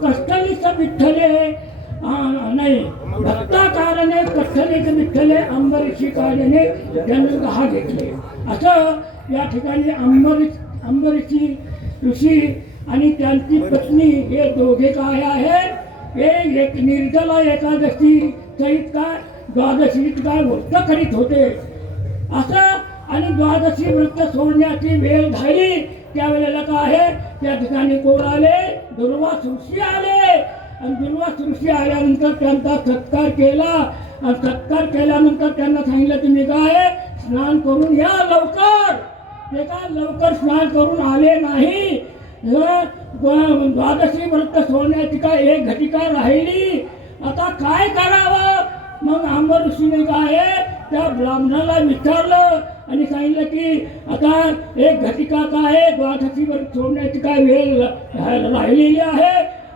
कष्टलीच विठ्ठले नाही भक्ता कारणे कष्टलीच विठ्ठले अंबरीशी कारणे जन्म हा घेतले. असं या ठिकाणी अंबरीशी ऋषी आणि त्यांची पत्नी हे दोघे काय आहेत. हे एक निर्जला एकादशी सहित काय द्वादशीत काय व्रत करीत होते. असं आणि द्वादशी व्रत सोडण्याची वेळ झाली त्यावेळेला काय आहे त्या ठिकाणी कोण आले दुर्वास ऋषी आले. आणि दुर्वास ऋषी आल्यानंतर त्यांचा सत्कार केला. आणि सत्कार केल्यानंतर त्यांना सांगितलं तुम्ही काय स्नान करून या लवकर. ते काय लवकर स्नान करून आले नाही. द्वादशी व्रत सोडण्याची काय एक घटिका राहिली. आता काय करावं. मग आंब ऋषीने काय त्या ब्राह्मणाला विचारलं आणि सांगितलं की आता एक घटिका काय द्वादशी व्रत सोडण्याची काय वेळ राहिलेली आहे.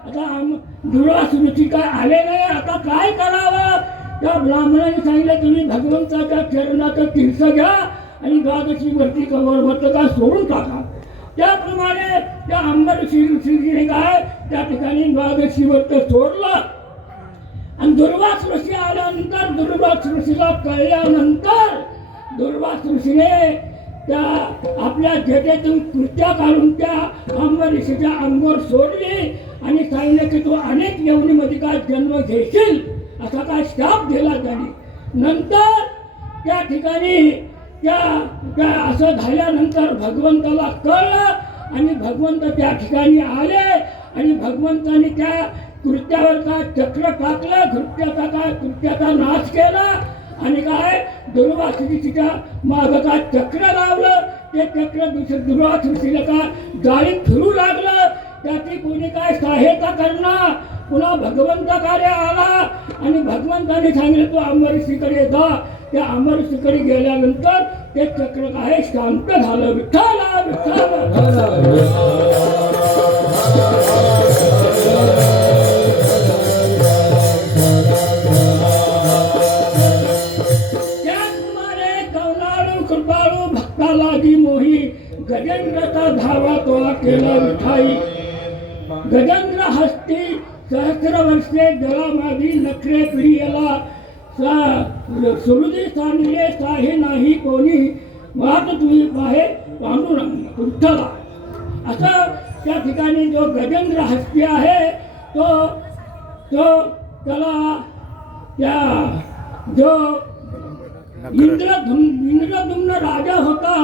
आता दुर्वास ऋषी काय आले नाही. आता काय करावं. त्या ब्राह्मणाने सांगितलं तुम्ही भगवंताच्या चरणाचं तीर्थ घ्या आणि द्वादशी व्रत काय सोडून टाका. त्याप्रमाणे त्या ऋषीने काय त्या ठिकाणी द्वादशी व्रत सोडलं. आणि दुर्वास ऋषी आल्यानंतर दुर्वास ऋषीला कळल्यानंतर दुर्वास ऋषीने त्या आपल्या जटेतून कृत्या काढून त्या ऋषीच्या अंगावर सोडली आणि सांगितलं की तू अनेक यवनीमध्ये काय जन्म घेशील असा काय शाप दिला त्याने. नंतर त्या ठिकाणी त्या असं झाल्यानंतर भगवंताला कळलं आणि भगवंत त्या ठिकाणी आले आणि भगवंताने त्या कृत्यावर काय चक्र टाकलं. कृत्याचा नाश केला आणि काय दुर्वास ऋषीच्या मागं काय चक्र लावलं. ते चक्र दुसऱ्या सृष्टीला का गाडीत फिरू लागलं. त्याची कोणी काय सहायता करणार. पुन्हा भगवंत कार्य आला आणि भगवंताने सांगितलं तू अमरशीकडे जा. त्या अमरशीकडे गेल्यानंतर ते चक्र काय शांत झालं. विठ्ठल विठ्ठल. त्याचप्रमाणे करुणाळू कृपाळू भक्ताला दी मोही गजेंद्रचा धावा तो केला विठाई. गजेंद्र हस्ती सहस्र वर्षे जळामादी नखरे प्रियला सुहृदी सांगले साहे नाही कोणी वाट तुम्ही पाहे पांडुरंग विठ्ठला. असं त्या ठिकाणी जो गजेंद्र हस्ती आहे तो तो त्याला त्या जो इंद्रधुम्न राजा होता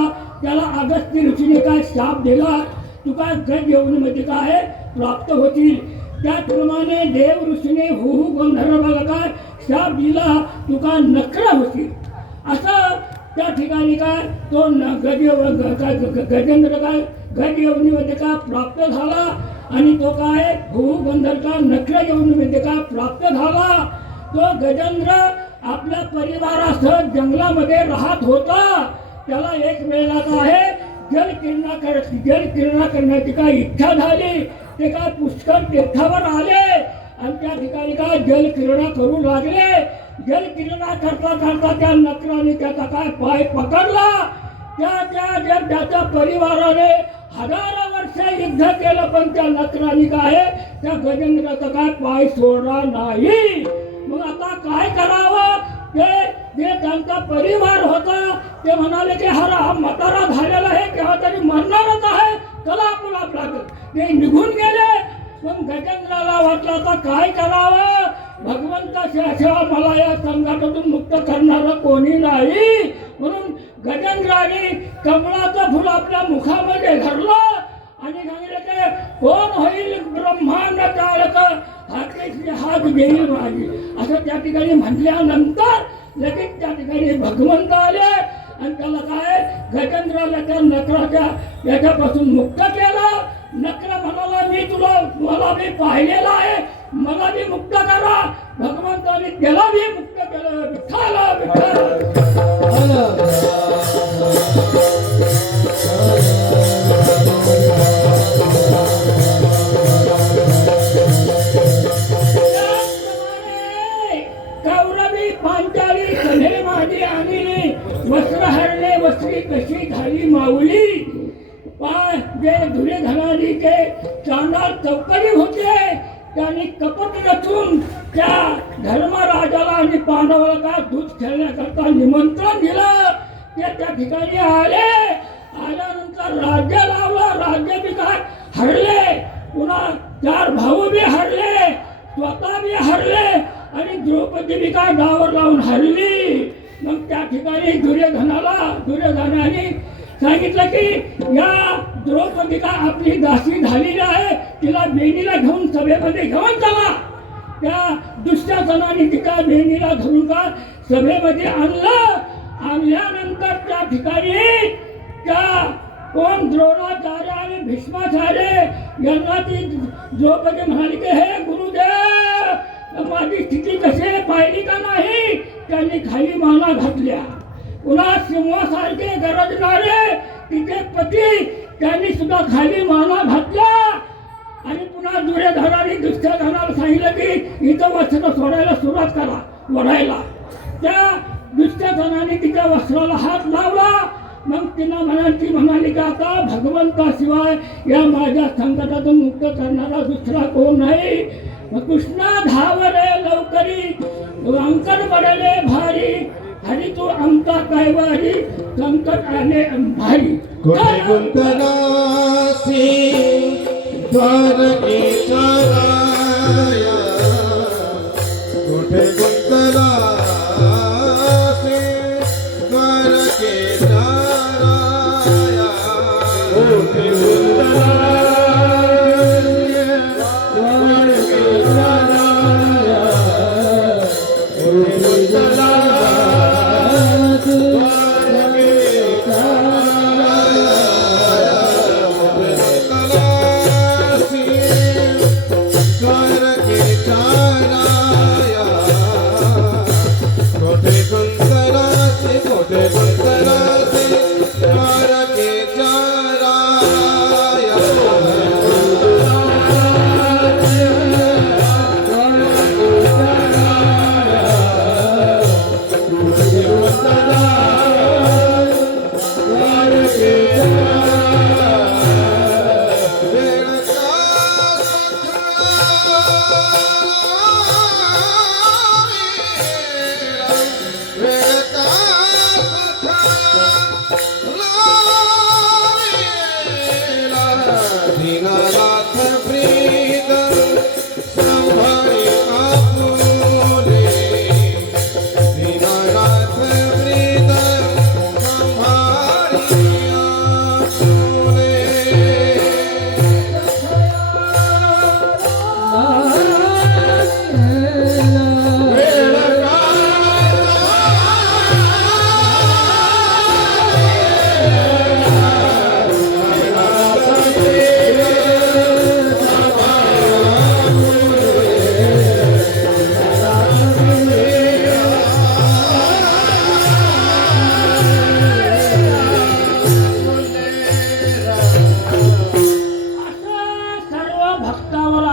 त्याला अगस्त्य ऋषीने काय शाप दिला. तू काय गज येऊनमध्ये काय प्राप्त होतील. त्याचप्रमाणे देव ऋषीने हु गंधर्वाला काय शाप दिला. तू काय नखरा होतील. असं त्या ठिकाणी काय तो गजेंद्र काय गज येऊनमध्ये काय प्राप्त झाला आणि तो काय हु गंधर्वचा नखरा येऊनमध्ये काय प्राप्त झाला. तो गजेंद्र आपल्या परिवारासह जंगलामध्ये राहत होता. त्याला एक वेळेला काय जलक्रीडा करण्याची काय इच्छा झाली. ते काय पुष्कर तीर्थावर आले आणि त्या ठिकाणी काय जलक्रीडा करू लागले. जलक्रीडा करता करता त्या नकराने त्याचा काय पाय पकडला. त्याच्या परिवाराने हजारो वर्ष युद्ध केलं पण त्या नकराने काय त्या गजेंद्राचा काय पाय सोडला नाही. मग आता काय करावं. ते त्यांचा परिवार होता ते म्हणाले की हा म्हातारा झालेला आहे केव्हा तरी मरणारच आहे चला आपण आपला. ते निघून गेले. पण गजेंद्राला वाटलं आता काय करावं. भगवंताशिवाय मला या संकटातून मुक्त करणारं कोणी नाही. म्हणून गजेंद्राने कमळाचं फुल आपल्या मुखामध्ये धरलं आणि सांगितलं की कोण होईल ब्रह्मांड चालक हात घेईल माझी. असं त्या ठिकाणी म्हटल्यानंतर लगेच त्या ठिकाणी भगवंत आले आणि त्याला काय गजेंद्राला त्या नकराच्या याच्यापासून मुक्त केलं. नकरा म्हणाला मला मी पाहिलेला आहे मला बी मुक्त करा. भगवंताने त्याला बी मुक्त केलं. विठ्ठल विठ्ठल. कौरवी पांचाली कन्हे माझी आणली वस्त्र हरले वस्त्री कशी झाली माऊली. जे दुर्योधनाचे चांडाळ चौकडी होते त्यांनी कपट रचून त्या धर्मराजाला आणि पांडवाला काय दूध खेळण्याकरता निमंत्रण दिलं. ते त्या ठिकाणी आले. आल्यानंतर राज्य लावलं. राज्य बी काय हरले. पुन्हा 4 भाऊ बी हरले. स्वतः बी हरले आणि द्रौपदी बी काय गावावर लावून हरली. मग त्या ठिकाणी दुर्योधनाने सांगितलं की या द्रौपदी का आपली दासी झालेली आहे तिला बेनीला घेऊन सभेमध्ये घेऊन चला. त्या दुष्टासनाने तिला बेनीला धरून का सभेमध्ये आणलं. आणल्यानंतर त्या ठिकाणी त्या कोण द्रोणाचार्य आणि भीष्माचार्य यांना ती द्रौपदी म्हणाली की हे गुरुदेव माझी स्थिती कशी पाहिली का नाही. त्यांनी खाली माना घातल्या. पुन्हा सिंहासारखे गरजणारे तिचे पती त्यांनी सुद्धा खाली माना घातल्या. आणि पुन्हा दुर्योधनाने दुष्टधनाला सांगितलं की इथं वस्त्र सोडायला सुरुवात करा ओढायला. त्या दुष्टधनाने तिच्या वस्त्राला हात लावला. मग ती म्हणाली की आता भगवंताशिवाय या माझ्या संकटातून मुक्त करणारा दुसरा कोण नाही. कृष्णा धावरे लवकरी अंकर पडले भारी हरी तू आमचा कैवारी संकट आले भारी. कोठे गुंतनासी द्वारकेचा राया कोठे गुंतनासी द्वारकेचा राया कोठे गुंतनासी द्वारकेचा राया कोठे गुंतनासी द्वारकेचा राया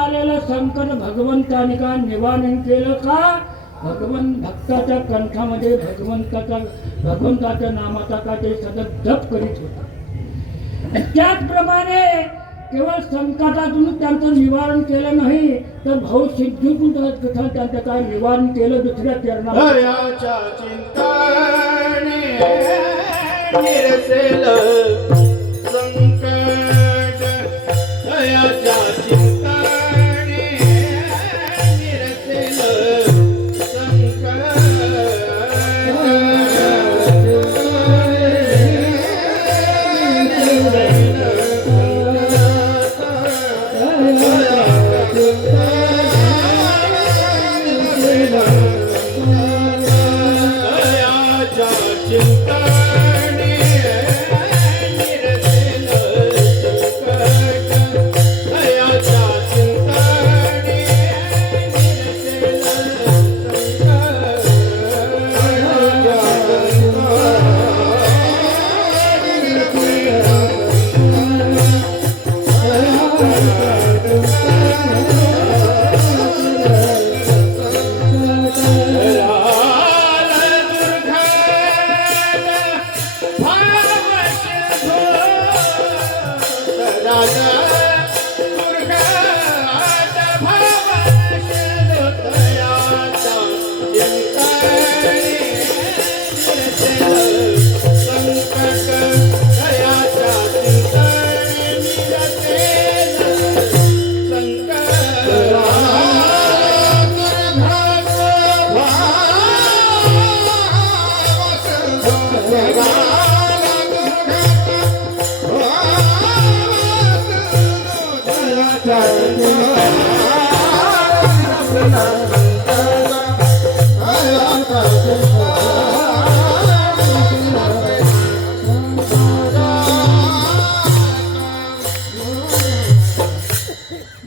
आलेलं संकट भगवंताने का निवारण केलं का? भक्ताच्या कंठामध्ये भगवंताच्या नामाचा का ते सतत जप करीत होता. त्याचप्रमाणे केवळ संकटातून त्यांचं निवारण केलं नाही तर भावसिद्धीतून त्यांचं काय निवारण केलं दुसऱ्या चरणात. दयाच्या चिंताने निरसेल संकट, दयाच्या चिंताने निरसेल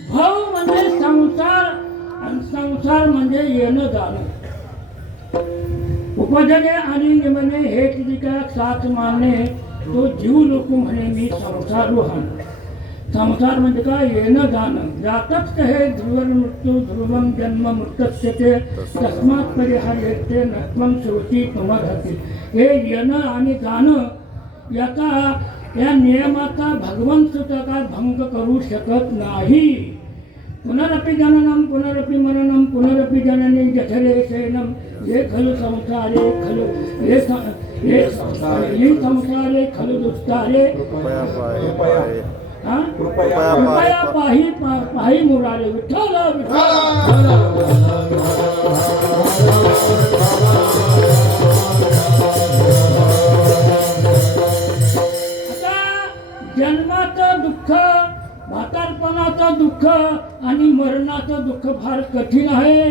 भाव म्हणजे संसार आणि संसार म्हणजे येणं जाणं. उपजने आणि निमने हे तिका साथ मानणे तो जीव लोक म्हणे मी संसारू हान. संसार म्हणजे काय? येणं जाणं. जातच हे ध्रुवन मृत्यू ध्रुवम जन्म मृतस्यते तस्मात् परिहार्यते नत्वं श्रुती तुमर्हति. हे येणं आणि जाणं या नियमाचा भगवंत सुद्धा काय भंग करू शकत नाही. पुनरपि जननम पुनरपि मरणम पुनरपि जननी जठरे शयनम ये खलु संसारे खलु ये संसारे खलु दुस्तारे कृपया पाही मुरारे. विठ्ठल आता जन्माचं दुःख, म्हातारपणाचं दुःख आणि मरणाचं दुःख फार कठीण आहे.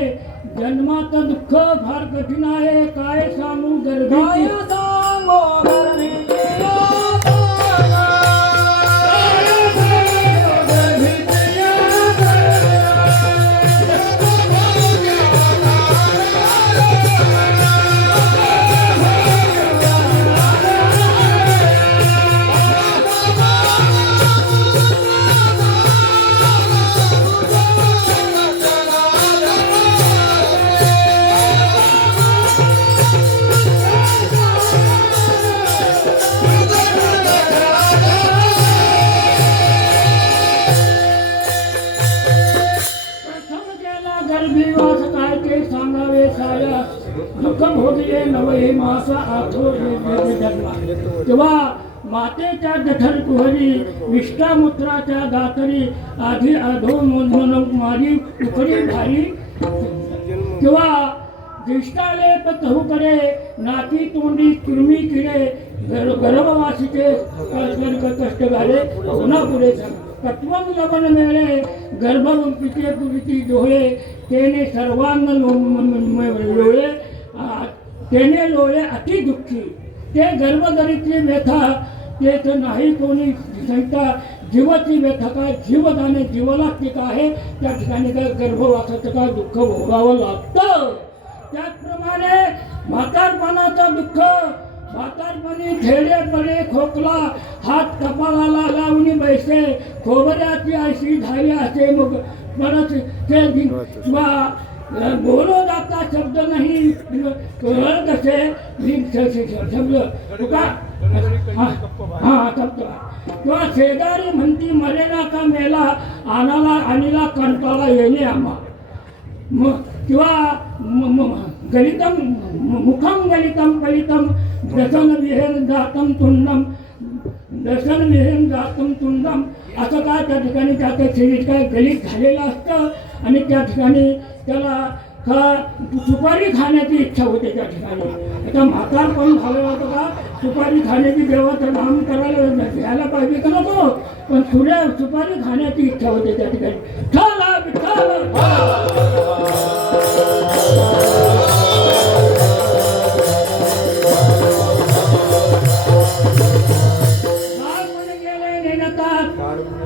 जन्माचं दुःख फार कठीण आहे. काय सांगू गर्भाची गर्भीवास काय ते सांगावे साया दुःख भोगले नवहे मासा आठो जन्मा. तेव्हा मातेच्या जठर कुहरी विष्टामुत्राच्या दातरी आधी आधो म्हणून मारी उकडी भारी. तेव्हा दिष्टालेप चहूकडे नाकी तोंडी तुर्मी किडे गर्भवासीचे कष्ट झाले पुन्हा पुढे तत्वम लवण मेळे गर्भवंतीचे पुरीची डोळे तेने सर्वांग लोळे तेने लोळे अति दुःखी. ते गर्भदरीची व्यथा तेच नाही कोणी संहिता. जीवाची व्यथा काय? जीवदाने जीवाला टीका आहे त्या ठिकाणी काय गर्भवासाचं काय दुःख भोगावं लागतं. त्याचप्रमाणे म्हातारपणाचं दुःख, म्हातारपणी ठेडेपणे खोकला हात कपाळाला लावून बैसे खोबऱ्याची अशी झाली असे मग परत ते बोलो जाता शब्द नाही कळत असे शब्द तुका हा शब्द किंवा शेजारी म्हणती मरेना का मेला आणीला कंटाळा येणे आम्हा किंवा गलितम मुखम गलितम कलितम दशन विहेन जातम तुंडम दर्शन विहीन जातम तुंडम असं काय त्या ठिकाणी त्याचं शरीर काय गलित झालेलं असतं आणि त्या ठिकाणी त्याला सुपारी खाण्याची इच्छा होते त्या ठिकाणी. आता म्हातारपण झालं होतं का सुपारी खाण्याची देवाचं नाम करायला घ्यायला पाहिजे का नको पण सुपारी खाण्याची इच्छा होते त्या ठिकाणी. चला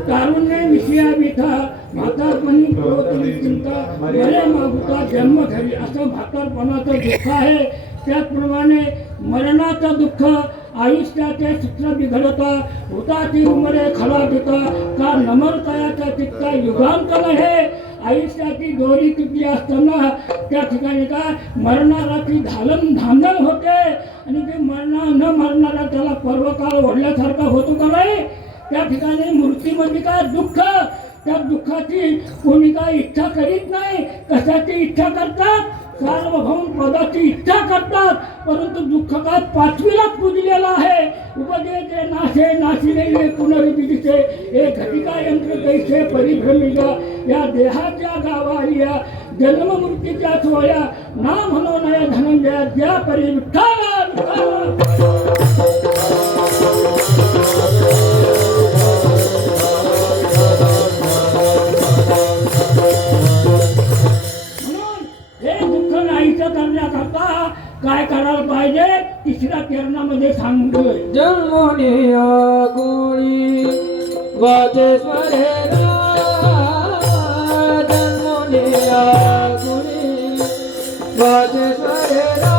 तारुण्य विषया बिथा म्हातारपणी चिंता मरे मागुता जन्म घरी असं म्हातारपणाचं दुःख आहे. त्याचप्रमाणे मरणाचं दुःख आयुष्याचे सूत्र बिघडता होताची उमरे खला देता का नमरतायाचा चित्ता युगांतर आहे. आयुष्याची दोरी तुटली असताना त्या ठिकाणी काय मरणाराची धांदल होते आणि ते न मरणारा त्याला पर्वकाळ ओढल्यासारखा होतो का नाही. त्या ठिकाणी मूर्तीमध्ये काय दुःख त्या दुःखाची कोणी काय इच्छा करीत नाही. कशाची इच्छा करतात सार्वभौम पदाची इच्छा करतात परंतु दुःख काय पाचवीलाच पुजलेला आहे. उपदेशे नाशे नाशिलेले पुनर्विधीचे हे घटिका यंत्र कैसे परिभ्रमिका या देहाच्या गावारिया जन्म मृत्यूच्या सोया ना म्हणो नया धनंजया ज्या परी करण्याकरता काय करायला पाहिजे तिसऱ्या चरणामध्ये सांगतोय. जन्मोनिया गोळी वाजे स्वरेरा जन्मोनिया गोळी वाजे स्वरेरा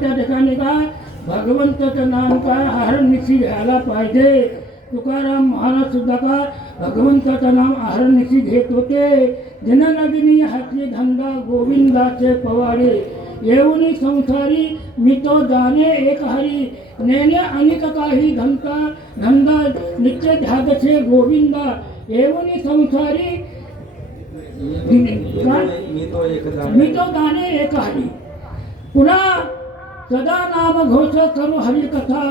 त्या ठिकाणी काय भगवंताचं नाम काय आहारनिशी घ्यायला पाहिजे. तुकाराम महाराज सुद्धा काय भगवंताचं नाम आहारनिशी घेत होते. जननगिनी हातली धंदा गोविंदाचे पवाडे येऊनी संसारी मी तो जाणे एक हरी नेणे अनेक काही धंदा नित्य ध्यादचे गोविंदा येऊनी संसारी मी तो जाणे एक हरी. पुन्हा सदा नाम घोष करू हरिकथा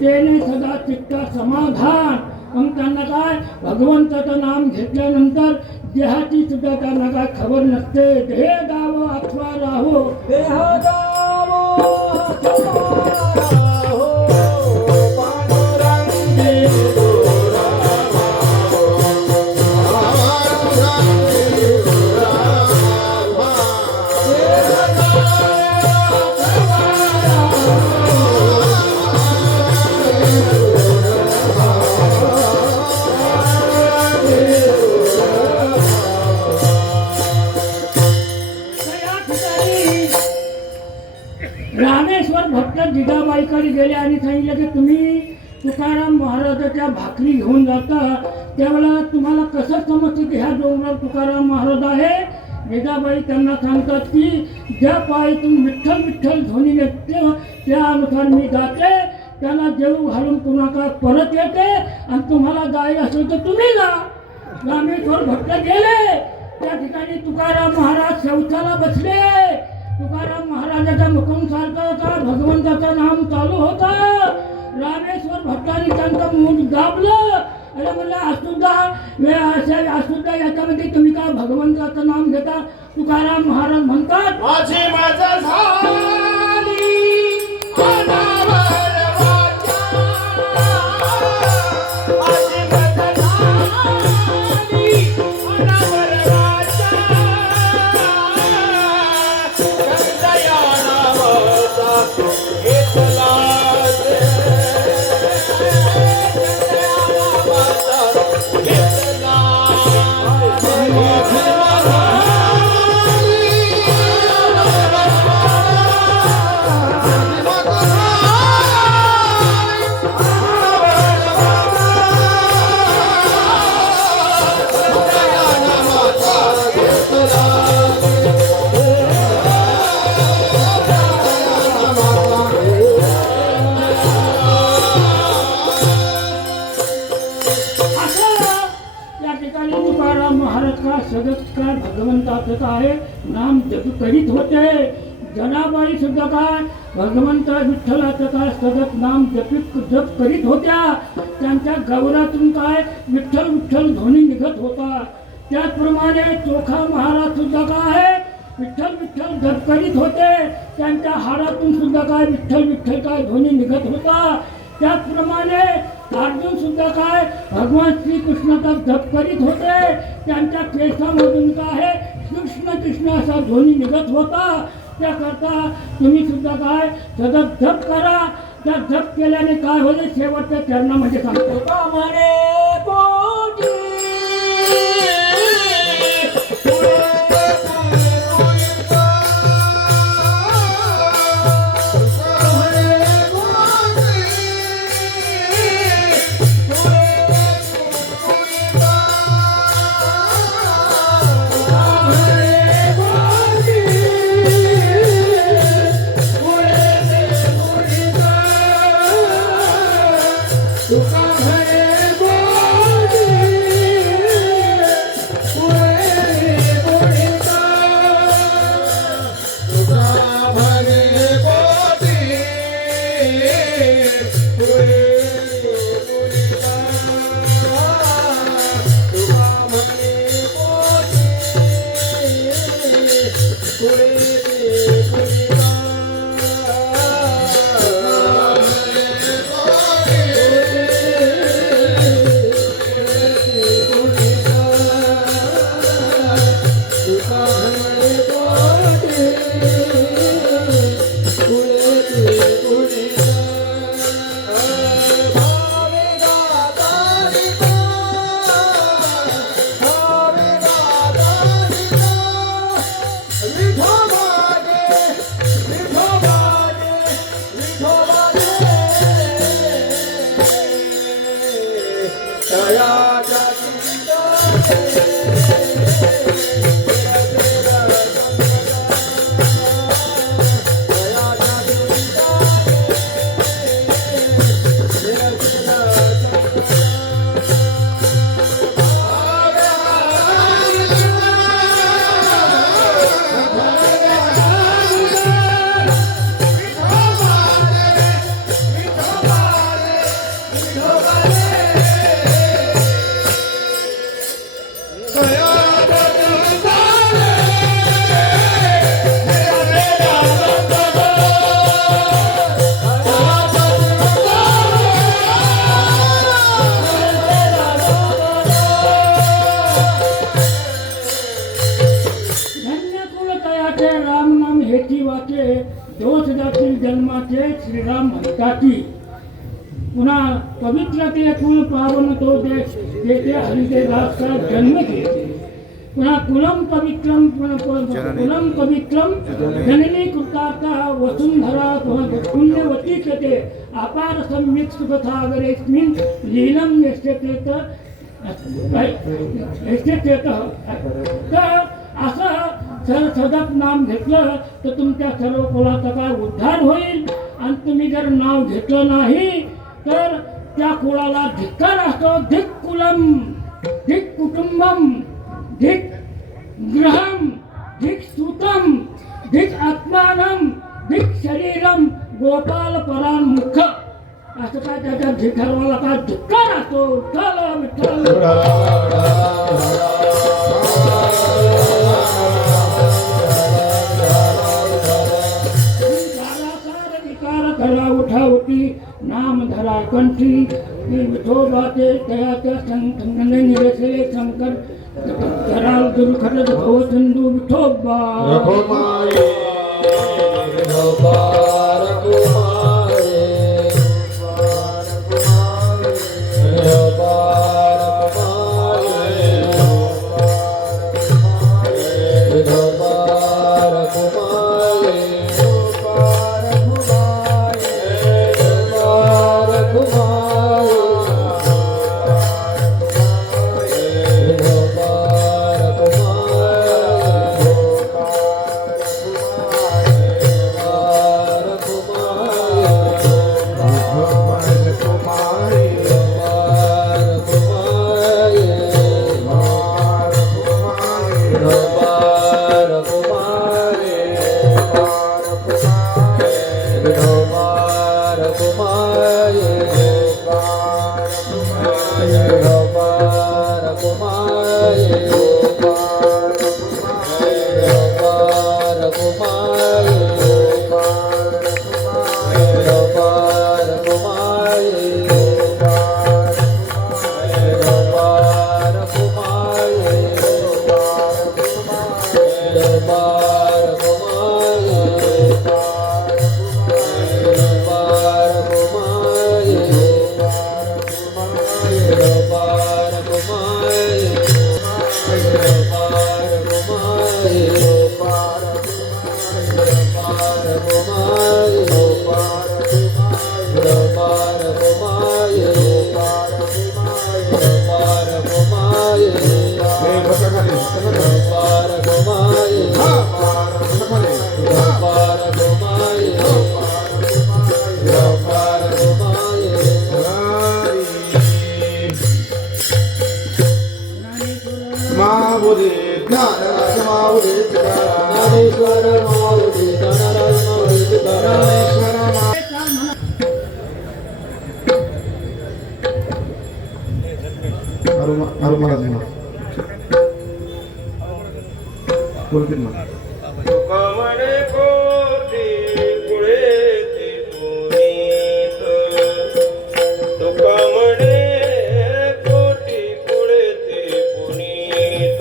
तेने सदा चित्ता समाधान. मग त्यांना काय भगवंताचं नाम घेतल्यानंतर देहाची सुद्धा त्यांना काय खबर नसते. देह दाव अथवा राहो देह ठिकाणी गेले आणि सांगितलं की तुम्ही तुकाराम महाराजाच्या भाकरी घेऊन जाता, त्यावेळेला तुम्हाला कसं समजतं की ह्या डोंगरावर तुकाराम महाराज आहे? जिजाबाई त्यांना सांगतात की ज्या पायीतून विठ्ठल विठ्ठल ध्वनी निघते त्यानुसार मी जाते, त्यांना जेवू घालून पुन्हा परत येते आणि तुम्हाला जायला असेल तर तुम्ही जा. रामेश्वर भक्त गेले, त्या ठिकाणी तुकाराम महाराज शौचाला बसले. तुकाराम महाराजाच्या मुखून सारखा होता, भगवंताचं नाम चालू होतं. रामेश्वर भट्टाने त्यांचं मूठ दाबलं आणि म्हणलं असुद्धा याच्यामध्ये तुम्ही का भगवंताचं नाम घेता? तुकाराम महाराज म्हणतात माझी माझा झाली अनावर वाचा. माझी माझा झाली अनावर वाचा. कंदया नावाचा घेतला दे. कंदया नावाचा घेतला. या ठिकाणी तुकाराम महाराज का सगत काय भगवंताचं आहे नाम जप करीत होते. जनाबाई सुद्धा काय भगवंत विठ्ठलाचं काय सगत नाम जप करीत होत्या. त्यांच्या गौरातून काय विठ्ठल विठ्ठल ध्वनी निघत होता. त्याचप्रमाणे चोखा महाराज सुद्धा काय विठ्ठल विठ्ठल जप करीत होते. त्यांच्या हाडातून सुद्धा काय विठ्ठल विठ्ठल काय ध्वनी निघत होता. त्याचप्रमाणे अर्जुन सुद्धा काय भगवान श्रीकृष्णाचा जप करीत होते. त्यांच्या केसामधून काय कृष्ण कृष्ण असा ध्वनी निघत होता. त्याकरता तुम्ही सुद्धा काय सतत जप करा. त्या जप केल्याने काय होईल शेवटच्या चरणामध्ये सांगतो म्हणे कोटी दोष जातील जन्माचे श्रीराम म्हणताती. पुन्हा पवित्र ते कुल पावन तो देश जेथे हरिदेवाचा जन्म घेते. पुन्हा कुलम पवित्रम कुलम पवित्रम जननी कृतार्था वसुंधरा पुण्यवती ते अपार सम्यक सुखसागरेस्मिन् लीनं यस्यते तर असं सदप नाम घेतलं तर तुमच्या सर्व कुळाचा काय उद्धार होईल आणि तुम्ही जर नाव घेतलं नाही तर त्या कुळाला धिक्कार असतो. धिक कुलम धिक कुटुंबम धिक गृहम धिक सुतम धिक आत्मानम धिक शरीरम गोपाल परान मुख असं काय त्याच्या धिक्काराला काय धिक्कार असतो. विठ्ठल विठ्ठल करा उठावती नाम धरा कंठी विठोबाचे तयाच्या संगने निरसले शंकर कराल दुर्खट भवचंदू विठोबा तुकामणे कोटी कुळेती पुनीत तुकामणे कोटी कुळेती पुनीत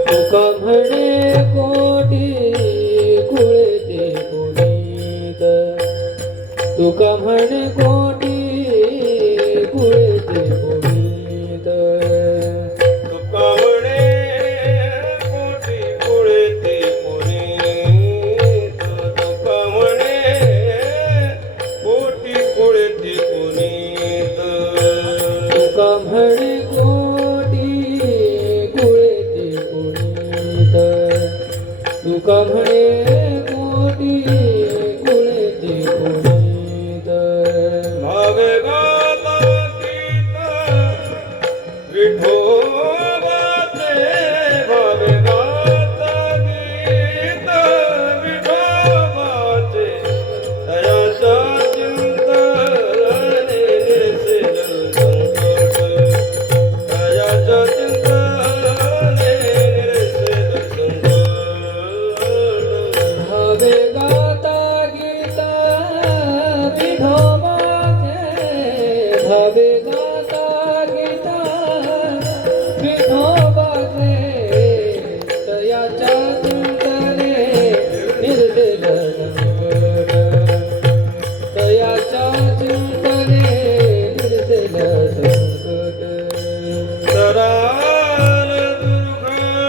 तुका म्हणे कोटी कुळते पुनीत तुका म्हणे कोटी कुळते पुनीत तुकामणे कोटी कुळेती पुनीत तुकामणे कोटी कुळेती पुनीत तुका म्हणे कोटी कुळते पुनीत तुका म्हणे कोटी कुळते पुनीत भावे गाता गीत विठोबाचे भावे गाता गीत विठोबाचे दयाच्या चिंतने निर्सेल संकट दयाच्या चिंतने निर्सेल संकट भावे गाता गीता विठोबाचे भावे गाता गीता विठोबाचे तयाच्या चिंतने निर्देल संकट तयाच्या चिंतने निर्देल संकट तराल दुर्घट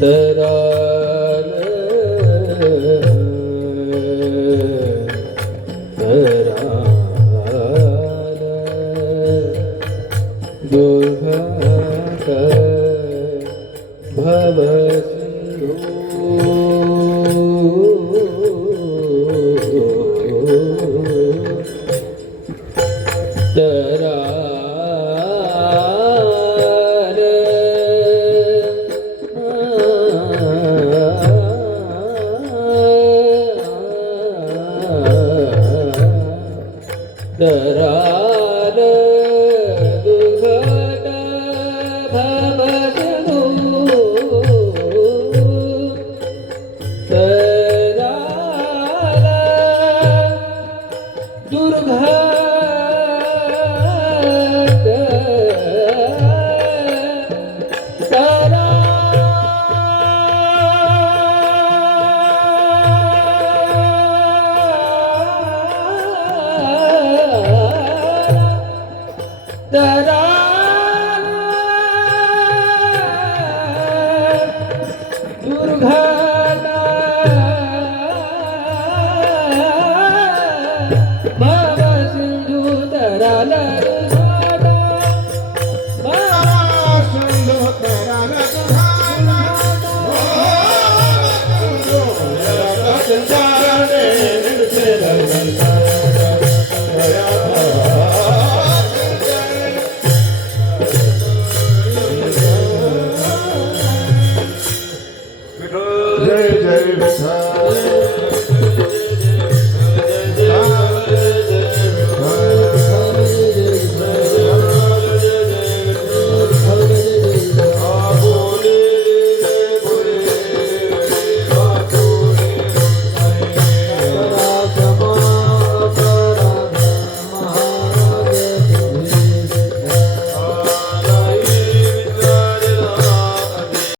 तराल तराल दुर्घट भव सिंधू